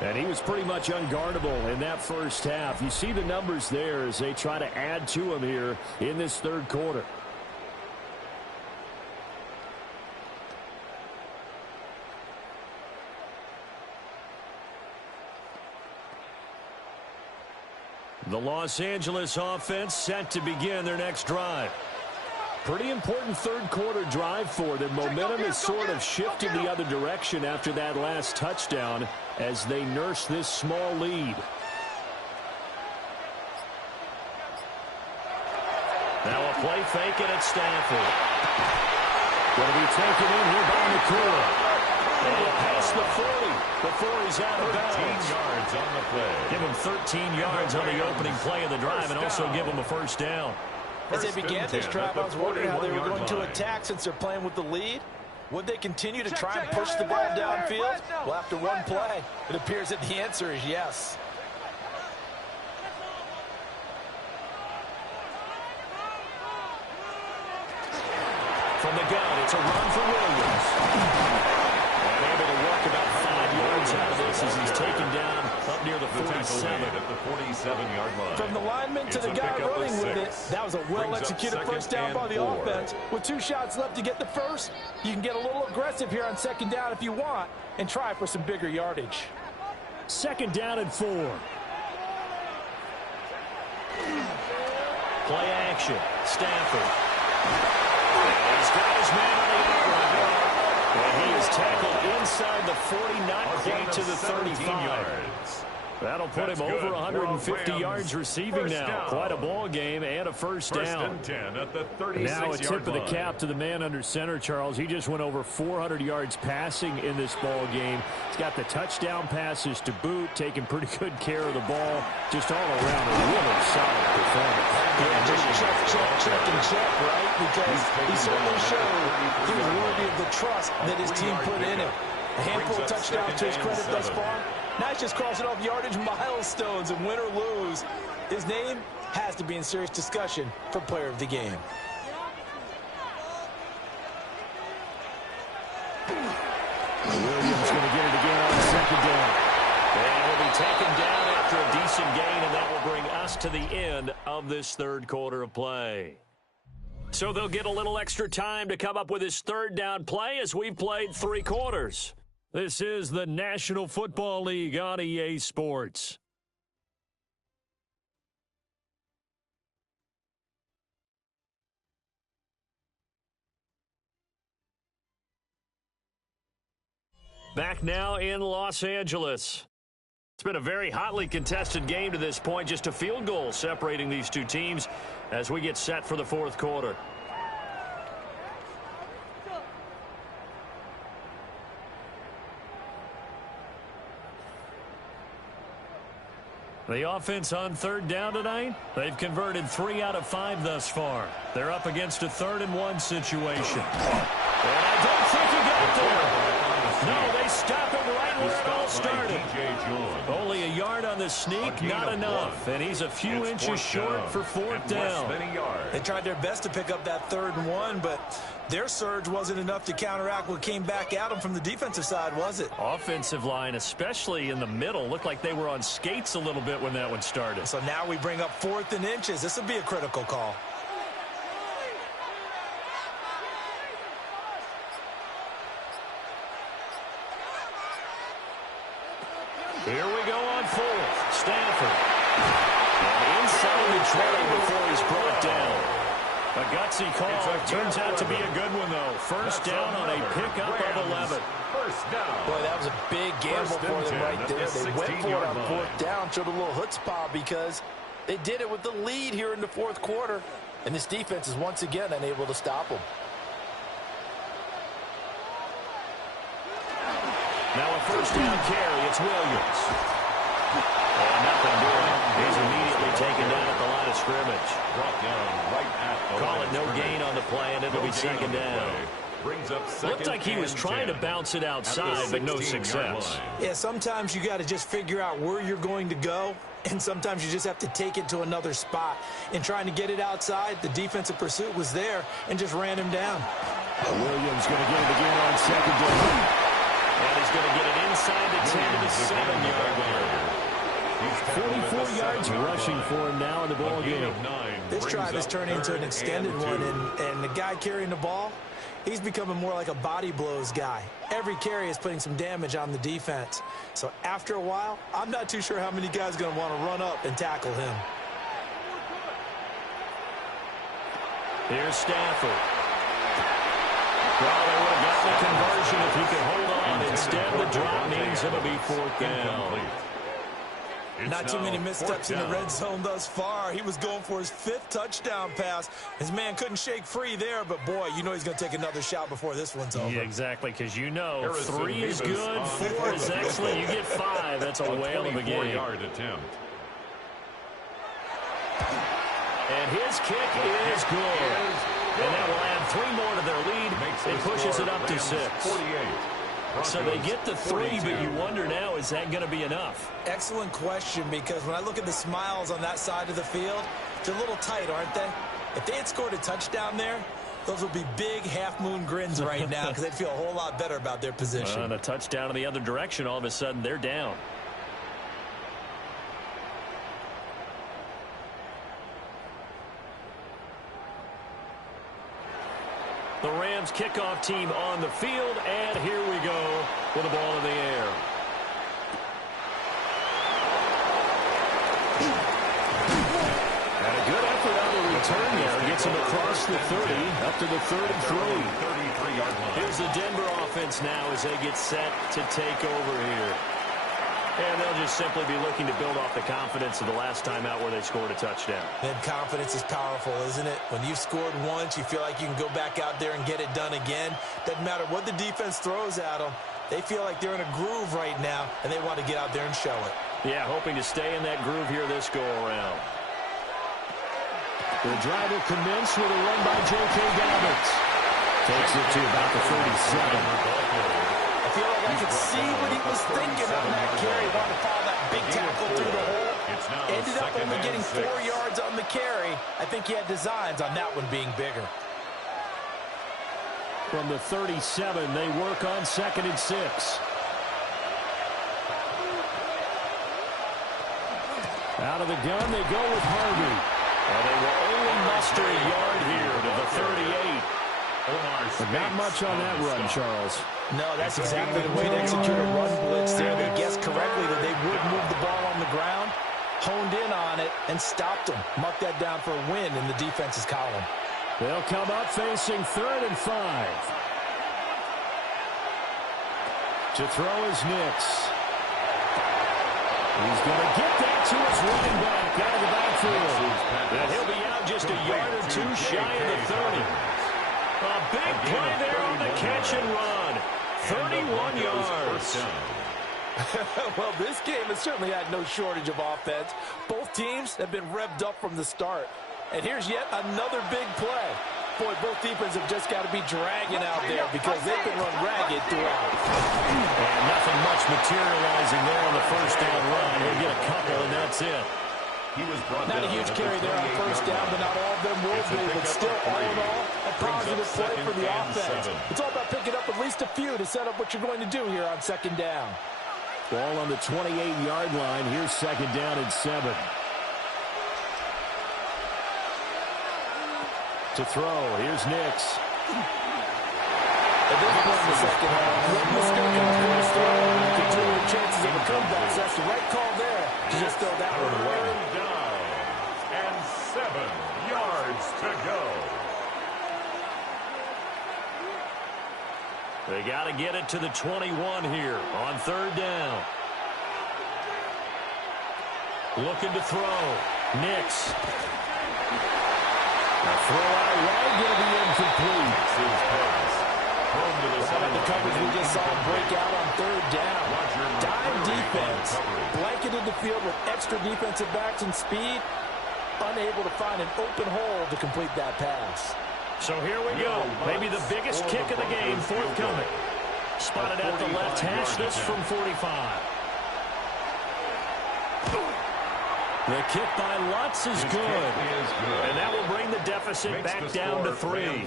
And he was pretty much unguardable in that first half. You see the numbers there as they try to add to him here in this third quarter. The Los Angeles offense set to begin their next drive. Pretty important third quarter drive for them. Momentum has sort of shifted the other direction after that last touchdown as they nurse this small lead. Now a play fake and it's Stafford. Going to be taken in here by McCoy. And past the 40 before he's out of bounds. 13 yards on the play. Give him 13 yards on the opening play of the drive and also give him a first down. As they began this drive, I was wondering how they were going to attack since they're playing with the lead. Would they continue to try and push the ball downfield? Well, after one play, it appears that the answer is yes. From the gun, it's a run for Williams. And able to work about 5 yards out of this as he's taken down up near the 47. At the 47-yard line. From the lineman to the guy running with it, that was a well-executed first down by the offense. With 2 shots left to get the first, you can get a little aggressive here on second down if you want and try for some bigger yardage. Second down and 4. Play action. Stafford. He's got his man on the outrun. And he is tackled inside the 40, not quite to the 35. That'll put him over 150 yards receiving now. Quite a ball game and a first down. First and 10 at the 36-yard Now a tip of the line. cap to the man under center, Charles. He just went over 400 yards passing in this ball game. He's got the touchdown passes to boot, taking pretty good care of the ball. Just all around a really solid performance. Yeah, just check, and check, right? Because he certainly showed he was worthy of the trust that his team put in him. A handful of touchdowns to his credit thus far. Now he's just crossing off yardage milestones, and win or lose, his name has to be in serious discussion for player of the game. Williams going to get it again on second down. And he'll be taken down after a decent gain, and that will bring us to the end of this third quarter of play. So they'll get a little extra time to come up with his third down play as we've played 3 quarters. This is the National Football League on EA Sports. Back now in Los Angeles. It's been a very hotly contested game to this point. Just a field goal separating these two teams as we get set for the fourth quarter. The offense on third down tonight, they've converted 3 out of 5 thus far. They're up against a 3rd-and-1 situation. And I don't think he got there. No, they stop him right where it all started. Only a yard on the sneak, not enough. And he's a few inches short for 4th down. They tried their best to pick up that 3rd and 1, but their surge wasn't enough to counteract what came back at them from the defensive side, was it? Offensive line, especially in the middle, looked like they were on skates a little bit when that one started. So now we bring up 4th and inches. This will be a critical call. Here we go on 4th. Stanford. And inside the 20 before he's brought down. A gutsy call. Turns out to be a good one, though. First down on a pickup of 11. First down. Boy, that was a big gamble for them right there. They went for it on 4th down, showed a little chutzpah because they did it with the lead here in the 4th quarter. And this defense is once again unable to stop them. Now a first down carry. It's Williams. And nothing doing. He's immediately taken down at the line of scrimmage. Brought down right at the Call line it of no scrimmage. gain on the play, and it'll be 2nd down. Brings up 2nd. Looked like he was trying to bounce it outside, but no success. Yeah, sometimes you got to just figure out where you're going to go, and sometimes you just have to take it to another spot. In trying to get it outside, the defensive pursuit was there and just ran him down. Williams going to get it again on 2nd down. And he's going to get it inside the 10 to the 7-yard line. 44 yards rushing for him now in the ball game. This drive has turned into an extended one, and the guy carrying the ball, he's becoming more like a body blows guy. Every carry is putting some damage on the defense. So after a while, I'm not too sure how many guys are going to want to run up and tackle him. Here's Stafford. Well, they would have got the conversion if he could hold on. Instead, the drop means it'll be 4th down. Not too many missteps in the red zone thus far. He was going for his 5th touchdown pass. His man couldn't shake free there, but boy, you know he's going to take another shot before this one's over. Yeah, exactly, because you know 3 is good, 4 is excellent. You get 5, that's a whale of a game. 24-yard attempt. And his kick is good. And that will add 3 more to their lead. It pushes it up to 6. 48. So they get the 3, but you wonder now, is that going to be enough? Excellent question, because when I look at the smiles on that side of the field, they're a little tight, aren't they? If they had scored a touchdown there, those would be big half-moon grins right now because they'd feel a whole lot better about their position. And a touchdown in the other direction, all of a sudden they're down. The Rams kickoff team on the field, and here we go with the ball in the air. And a good effort on the return there. Gets him across the 30, up to the 3rd and 3. 33-yard line. Here's the Denver offense now as they get set to take over here. And they'll just simply be looking to build off the confidence of the last time out where they scored a touchdown. And confidence is powerful, isn't it? When you've scored once, you feel like you can go back out there and get it done again. Doesn't matter what the defense throws at them. They feel like they're in a groove right now, and they want to get out there and show it. Yeah, hoping to stay in that groove here this go-around. The drive will commence with a run by J.K. Dobbins. Takes it to about the 37. I feel like I could see what he was thinking on that carry. Wanted to follow that big tackle through the hole. Ended up only getting 4 yards on the carry. I think he had designs on that one being bigger. From the 37, they work on 2nd and 6. Out of the gun, they go with Harvey. And they will only muster a yard here to the 38. But not much on that run, Charles. No, that's exactly the way to execute a run blitz there. They guessed correctly that they would move the ball on the ground, honed in on it, and stopped them. Mark that down for a win in the defense's column. They'll come up facing 3rd and 5. To throw is Nix. He's going to get that to his running back out of the backfield. And he'll be out just a yard or 2 shy of the 30. A big play there on the catch and run. 31 yards. Well, this game has certainly had no shortage of offense. Both teams have been revved up from the start. And here's yet another big play. Boy, both defenses have just got to be dragging out there because they've been run ragged throughout. And nothing much materializing there on the first down run. He'll get a couple, and that's it. Not a huge carry there on first down, but not all of them will be. But still, all in all, a positive play for the offense. It's all about picking up at least a few to set up what you're going to do here on second down. Ball on the 28-yard line. Here's second down and 7. To throw, here's Nix. At this point in the second half, one mistake on the first throw, continuing chances of a comeback. So that's the right call there to just throw that one away. Down and 7 yards to go. They got to get it to the 21 here on third down. Looking to throw. Nix. A throw out wide, going to be incomplete. The coverage we just saw break out on third down. Dime defense. Blanketed the field with extra defensive backs and speed. Unable to find an open hole to complete that pass. So here we go. Maybe the biggest kick of the game forthcoming. Spotted at the left hash. This from 45. The kick by Lutz is good. And that will bring the deficit back down to 3.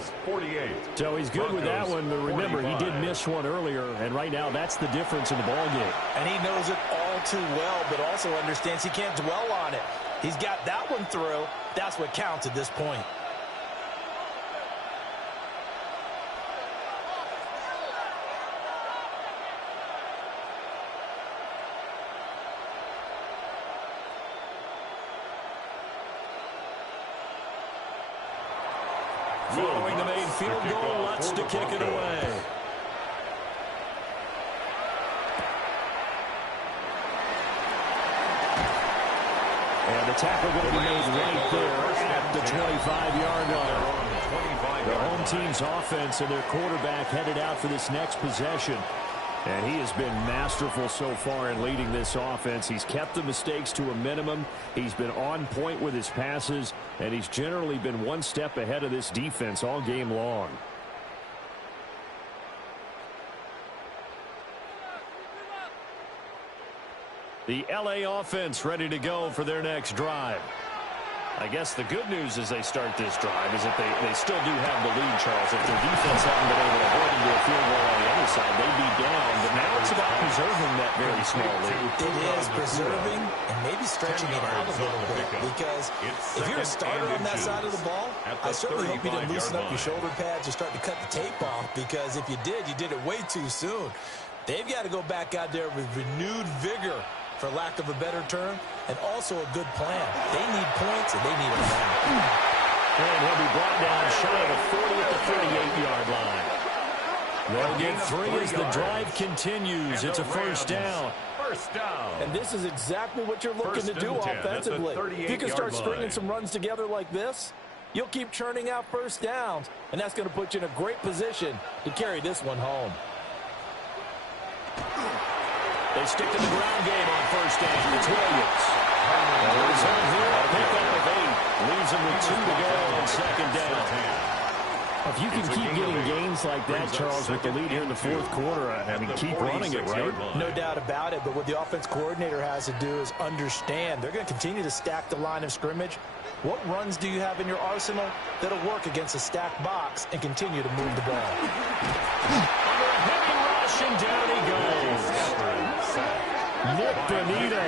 So he's good with that one, but remember, he did miss one earlier, and right now that's the difference in the ballgame. And he knows it all too well, but also understands he can't dwell on it. He's got that one through. That's what counts at this point. Following the main field goal, Lutz to kick it away. And the tackle going to be made right there at the 25-yard line. The home team's offense and their quarterback headed out for this next possession. And he has been masterful so far in leading this offense. He's kept the mistakes to a minimum. He's been on point with his passes, and he's generally been one step ahead of this defense all game long. The LA offense ready to go for their next drive. I guess the good news as they start this drive is that they still do have the lead, Charles. If their defense hadn't been able to hold them to a field goal on the other side, they'd be down. But now it's about preserving that very small lead. It is preserving and maybe stretching it out a little bit, because if you're a starter on that side of the ball, I certainly hope you didn't loosen up your shoulder pads or start to cut the tape off, because if you did it way too soon. They've got to go back out there with renewed vigor, for lack of a better term, and also a good plan. They need points, and they need them now. And he'll be brought down shy of the 40 at the 38-yard line. They'll get 3 as the drive continues. It's a first down. And this is exactly what you're looking to do offensively. If you can start stringing some runs together like this, you'll keep churning out first downs, and that's going to put you in a great position to carry this one home. They stick to the ground game on first down. It's Williams. He's home here, a pickup of 8. Leaves him with 2 to go on second down. If you can keep getting gains like that, Charles, with the lead here in the fourth quarter, I mean, keep running it, right? No doubt about it, but what the offense coordinator has to do is understand they're going to continue to stack the line of scrimmage. What runs do you have in your arsenal that'll work against a stacked box and continue to move the ball? Under a heavy rush, and down he goes. Nick Benito,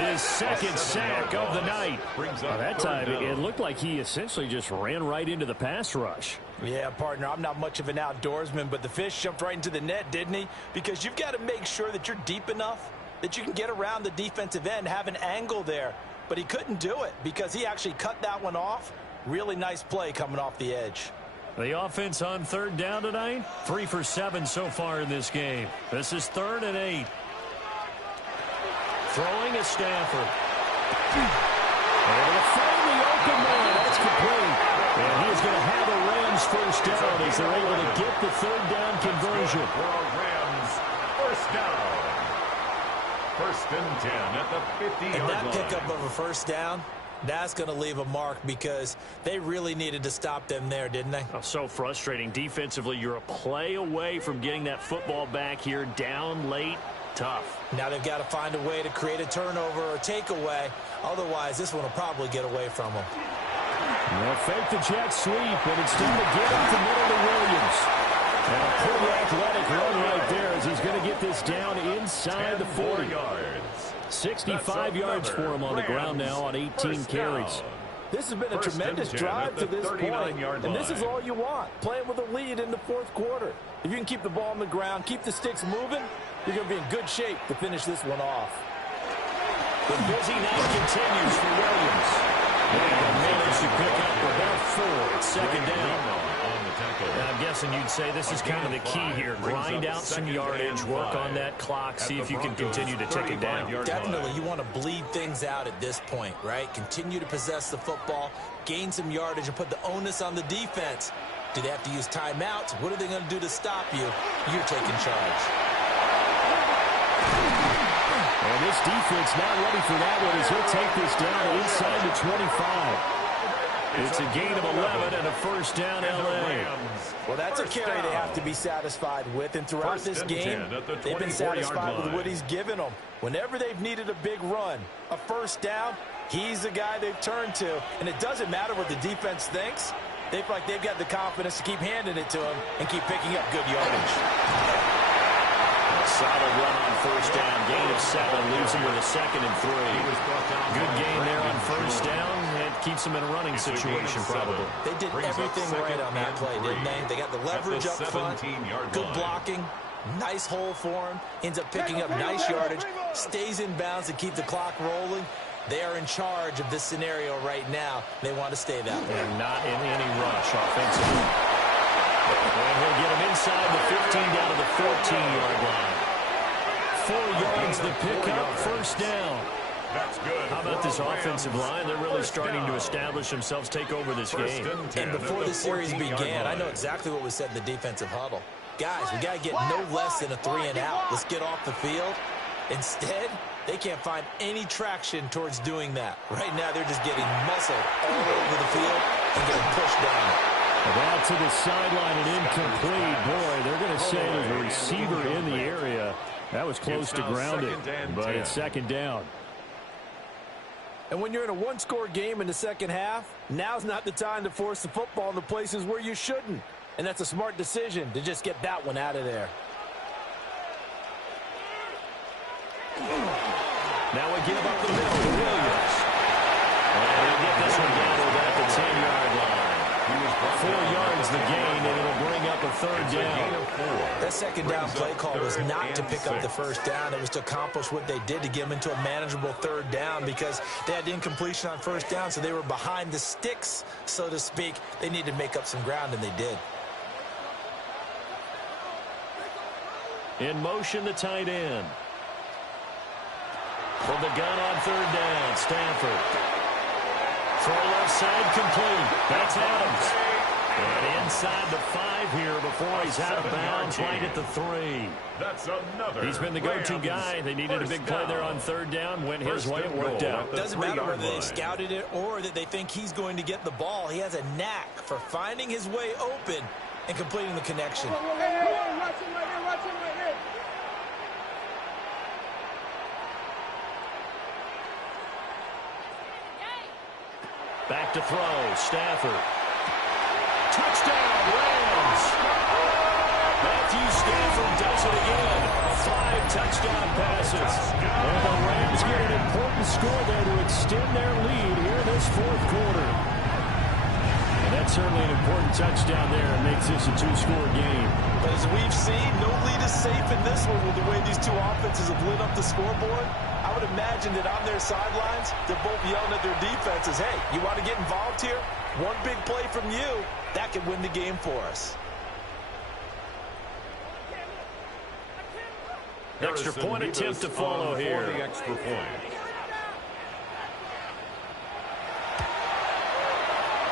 his second sack of the night. That time, it looked like he essentially just ran right into the pass rush. Yeah, partner, I'm not much of an outdoorsman, but the fish jumped right into the net, didn't he? Because you've got to make sure that you're deep enough that you can get around the defensive end, have an angle there. But he couldn't do it because he actually cut that one off. Really nice play coming off the edge. The offense on third down tonight, 3 for 7 so far in this game. This is 3rd and 8. Throwing is Stafford. Able to find the open man. That's complete. And he is going to have a Rams first down as they're able to get the third down conversion. Rams first down. First and 10 at the 50-yard line. And that pickup of a first down, that's going to leave a mark because they really needed to stop them there, didn't they? Oh, so frustrating. Defensively, you're a play away from getting that football back here. Down late, tough. Now they've got to find a way to create a turnover or takeaway. Otherwise, this one will probably get away from them. They'll fake the jet sweep, and it's going to get up the middle to Williams. And a pretty athletic run right there as he's going to get this down inside the 40. 65 yards for him on the ground now on 18 carries. This has been a tremendous drive to this point, and this is all you want, playing with a lead in the fourth quarter. If you can keep the ball on the ground, keep the sticks moving, you're going to be in good shape to finish this one off. The busy night continues for Williams. And managed to pick up about 4 at second down. Now, I'm guessing you'd say this is kind of the key here. Grind out some yardage, work on that clock, see if you can continue to tick it down. Definitely, you want to bleed things out at this point, right? Continue to possess the football, gain some yardage, and put the onus on the defense. Do they have to use timeouts? What are they going to do to stop you? You're taking charge. And this defense not ready for that one as he'll take this down inside the 25. It's a gain of 11 and a first down, L.A. Well, that's a carry they have to be satisfied with. And throughout this game, they've been satisfied with what he's given them. Whenever they've needed a big run, a first down, he's the guy they've turned to. And it doesn't matter what the defense thinks. They feel like they've got the confidence to keep handing it to him and keep picking up good yardage. Solid run on first down. Gain of 7, leaves him with a 2nd and 3. Good gain there on first down. It keeps him in a running situation, probably. They did everything right on that play, didn't they? They got the leverage up front, good blocking, nice hole for him, ends up picking up nice yardage, stays in bounds to keep the clock rolling. They are in charge of this scenario right now. They want to stay that way. And not in any rush offensively. And he'll get him inside the 15 down to the 14-yard line. 4 yards the pickup, first down. That's good. How about this offensive line? They're really starting to establish themselves, take over this game. And before the series began, I know exactly what was said in the defensive huddle. Guys, we got to get no less than a 3-and-out. Let's get off the field. Instead, they can't find any traction towards doing that. Right now, they're just getting muscled all over the field and getting pushed down. Out to the sideline and incomplete. Boy, they're going to say there's a receiver in the area. That was close to grounded, but it's second down. And when you're in a one-score game in the second half, now's not the time to force the football in the places where you shouldn't. And that's a smart decision to just get that one out of there. Now we give up the middle to Williams. And he'll get this one down to about the 10-yard line. 4 yards the gain, and it'll bring up a third down. That second down play call was not to pick up the first down. It was to accomplish what they did to get them into a manageable third down because they had incompletion on first down, so they were behind the sticks, so to speak. They needed to make up some ground, and they did. In motion, the tight end. From the gun on third down, Stanford. Throw left side complete. That's Adams. And inside the 5 here before he's out of bounds right at the 3. That's another. He's been the go-to guy. They needed a big play there on third down. Went his way. It worked out. Doesn't matter whether they scouted it or that they think he's going to get the ball. He has a knack for finding his way open and completing the connection. Watch him right here, watch him right here. Back to throw. Stafford. Touchdown, Rams. Matthew Stafford does it again. 5 touchdown passes. And the Rams get an important score there to extend their lead here in this fourth quarter. And that's certainly an important touchdown there. It makes this a 2-score game. But as we've seen, no lead is safe in this one with the way these two offenses have lit up the scoreboard. I would imagine that on their sidelines, they're both yelling at their defenses, hey, you want to get involved here? One big play from you, that could win the game for us. Extra point attempt to follow here. The extra point.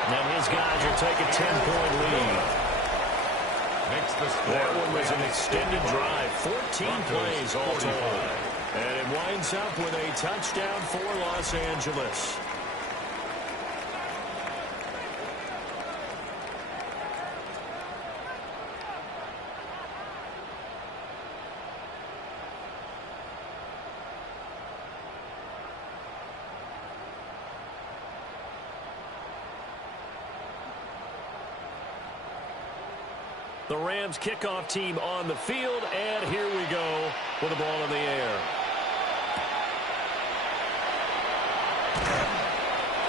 And his guys will take a 10-point lead. Makes the score. That one was an extended drive. 14 plays all told. And it winds up with a touchdown for Los Angeles. The Rams kickoff team on the field, and here we go with the ball in the air.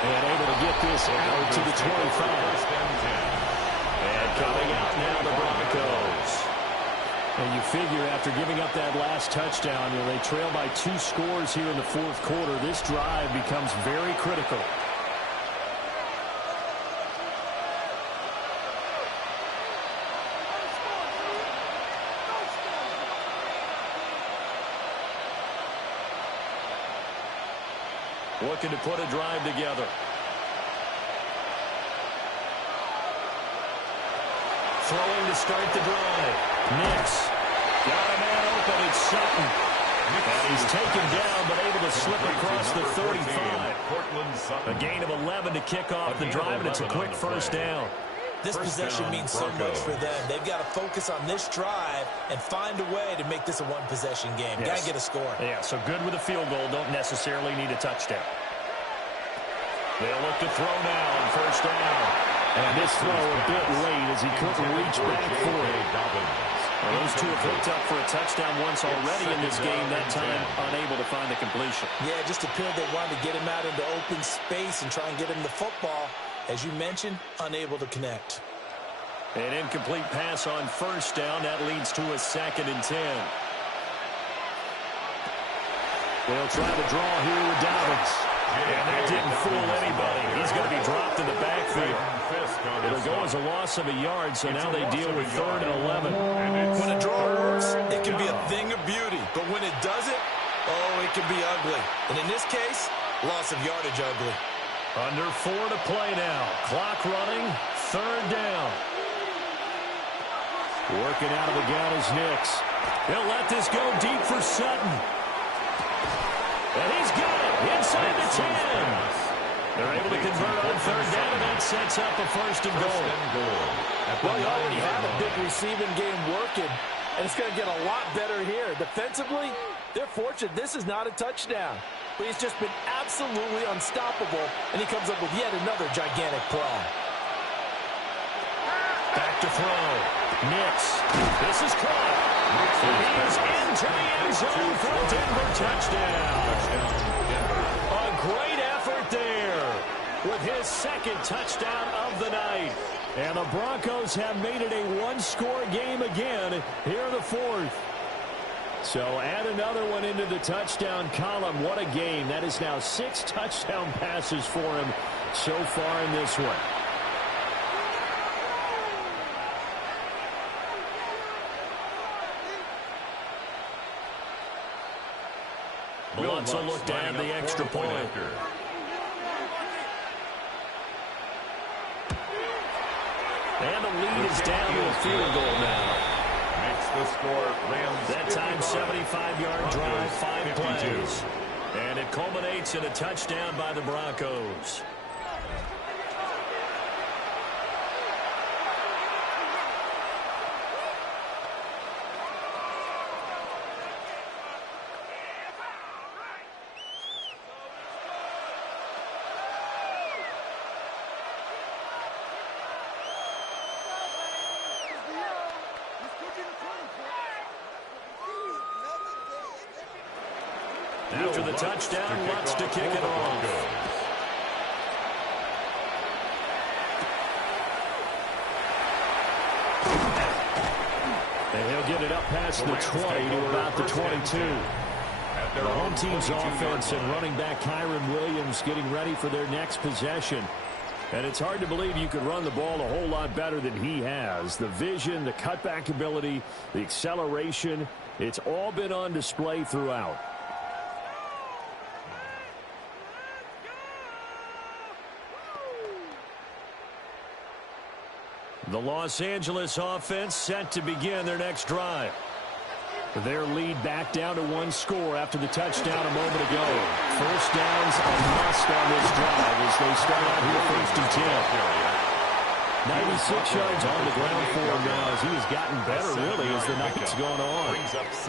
And able to get this out to the 25. And coming out now, the Broncos. And you figure after giving up that last touchdown, they trail by 2 scores here in the fourth quarter. This drive becomes very critical. Looking to put a drive together. Throwing to start the drive. Nix. Got a man open. It's Sutton. And he's taken down, but able to slip across the 35. A gain of 11 to kick off the drive, and it's a quick first down. This possession means so much for them. They've got to focus on this drive and find a way to make this a one-possession game. Yes. Got to get a score. Yeah, so good with a field goal. Don't necessarily need a touchdown. They'll look to throw now on first down. And this throw a bit late as he couldn't reach back for it. Well, those two have hooked up for a touchdown once already in this game, that time unable to find the completion. Yeah, just appeared they wanted to get him out into open space and try and get him the football. As you mentioned, unable to connect. An incomplete pass on first down. That leads to a 2nd and 10. They'll try to draw here with Dobbins. And that didn't fool anybody. He's going to be dropped in the backfield. It'll go as a loss of a yard, so now they deal with 3rd and 11. When a draw works, it can be a thing of beauty. But when it doesn't, oh, it can be ugly. And in this case, loss of yardage ugly. Under 4 to play now. Clock running. 3rd down. Working out of the gun is Nix. He'll let this go deep for Sutton. And he's got it inside the 10. They're able to convert on 3rd down, and that sets up a 1st and goal. Well, you already have a big receiving game working, and it's going to get a lot better here. Defensively, they're fortunate this is not a touchdown. But he's just been absolutely unstoppable, and he comes up with yet another gigantic play. Back to throw. Nix. This is caught. And he is into the end zone for a Denver touchdown. A great effort there with his 2nd touchdown of the night. And the Broncos have made it a one-score game again here in the 4th. So add another one into the touchdown column. What a game. That is now 6 touchdown passes for him so far in this one. Let's look down at the extra point. And the lead is down to a field goal now. Makes the score. Rams. That time 75-yard drive, 5 plays. And it culminates in a touchdown by the Broncos. After the touchdown, Lutz to kick it off. And he'll get it up past the 20 to about the 22. The home team's offense and running back Kyron Williams getting ready for their next possession. And it's hard to believe you could run the ball a whole lot better than he has. The vision, the cutback ability, the acceleration, it's all been on display throughout. The Los Angeles offense set to begin their next drive. Their lead back down to one score after the touchdown a moment ago. First downs a must on this drive as they start out here first and 10. 96 yards on the ground for him now as he has gotten better, really, as the night's gone on.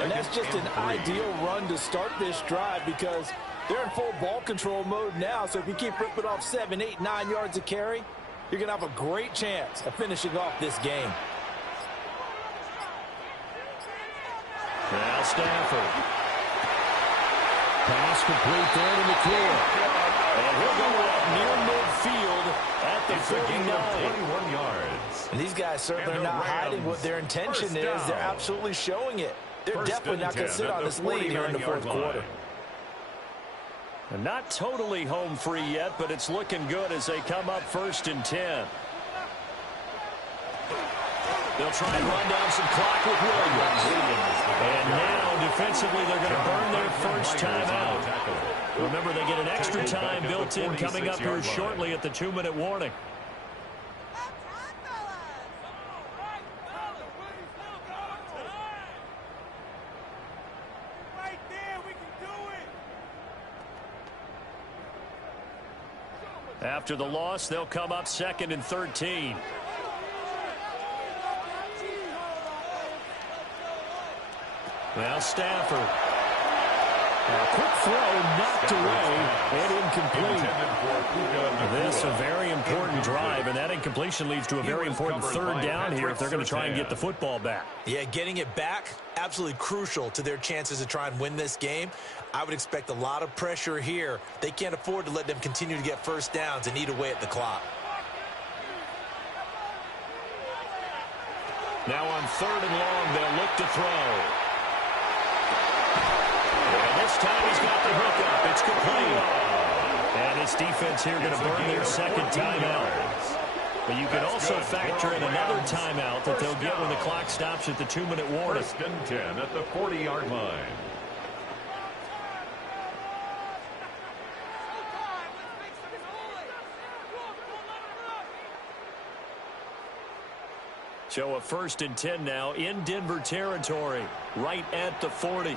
And that's just an ideal run to start this drive because they're in full ball control mode now. So if you keep ripping off 7, 8, 9 yards of carry, you're going to have a great chance of finishing off this game. Now Stafford. Pass complete there to McClure. And he'll go up near midfield at the 49. 21 yards. And these guys certainly are not hiding what their intention is. They're absolutely showing it. They're definitely not going to sit on this lead here in the fourth quarter. And not totally home free yet, but it's looking good as they come up first and 10. They'll try and run down some clock with Williams. And now, defensively, they're going to burn their first timeout. Remember, they get an extra time built in coming up here shortly at the 2-minute warning. After the loss, they'll come up 2nd and 13. Now Stafford. A quick throw knocked away and incomplete. This a very important drive, and that incompletion leads to a very important third down here if they're going to try and get the football back. Yeah, getting it back, absolutely crucial to their chances to try and win this game. I would expect a lot of pressure here. They can't afford to let them continue to get first downs and eat away at the clock. Now on 3rd and long, they'll look to throw. And this time he's got the hookup. It's complete. And his defense here going to burn their second timeout. But you can also factor in another timeout that they'll get when the clock stops at the 2-minute warning. 1st and 10 at the 40-yard line. So a 1st and 10 now in Denver territory, right at the 40.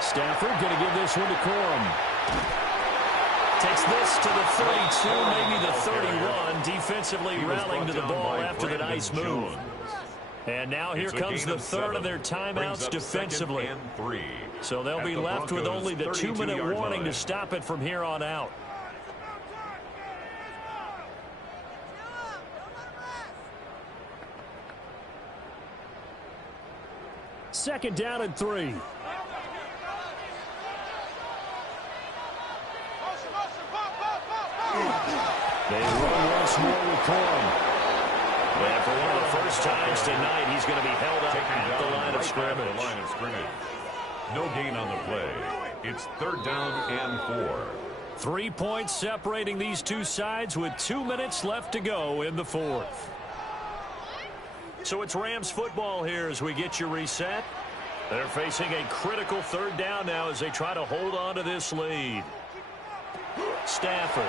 Stafford going to give this one to Corum. Takes this to the 32, maybe the 31. Defensively rallying to the ball after the nice move. And now here comes the 3rd of their timeouts defensively. So they'll be left with only the 2-minute warning to stop it from here on out. Second down and 3. They run once more with Corum. And for one of the first times tonight, he's going to be held up at the line of scrimmage. No gain on the play. It's 3rd down and 4. 3 points separating these two sides with 2 minutes left to go in the 4th. So it's Rams football here as we get you reset. They're facing a critical 3rd down now as they try to hold on to this lead. Stafford.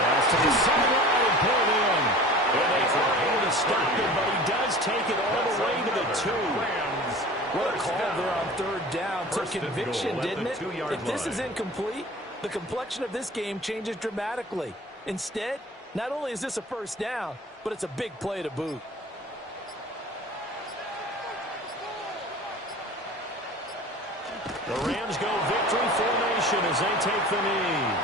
Pass to the sideline and pulled in. And they try to stop him, but he does take it all the way to the 2. What a call there on 3rd down. Took conviction, didn't it? If this is incomplete, the complexion of this game changes dramatically. Instead, not only is this a 1st down, but it's a big play to boot. The Rams go victory formation as they take the knee.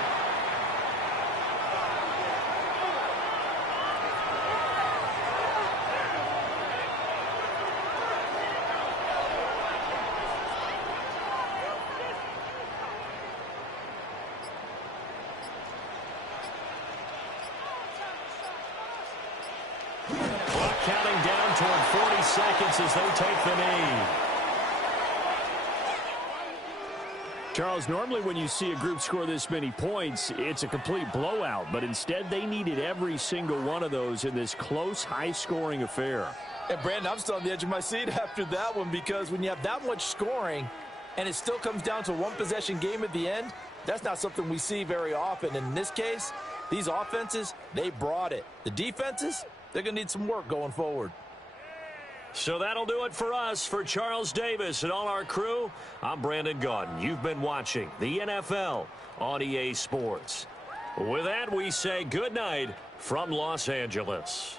Clock counting down toward 40 seconds as they take the knee. Charles, normally when you see a group score this many points, it's a complete blowout. But instead, they needed every single one of those in this close, high-scoring affair. And, Brandon, I'm still on the edge of my seat after that one because when you have that much scoring and it still comes down to a one-possession game at the end, that's not something we see very often. And in this case, these offenses, they brought it. The defenses, they're going to need some work going forward. So that'll do it for us. For Charles Davis and all our crew, I'm Brandon Gaudin. You've been watching the NFL on EA Sports. With that, we say good night from Los Angeles.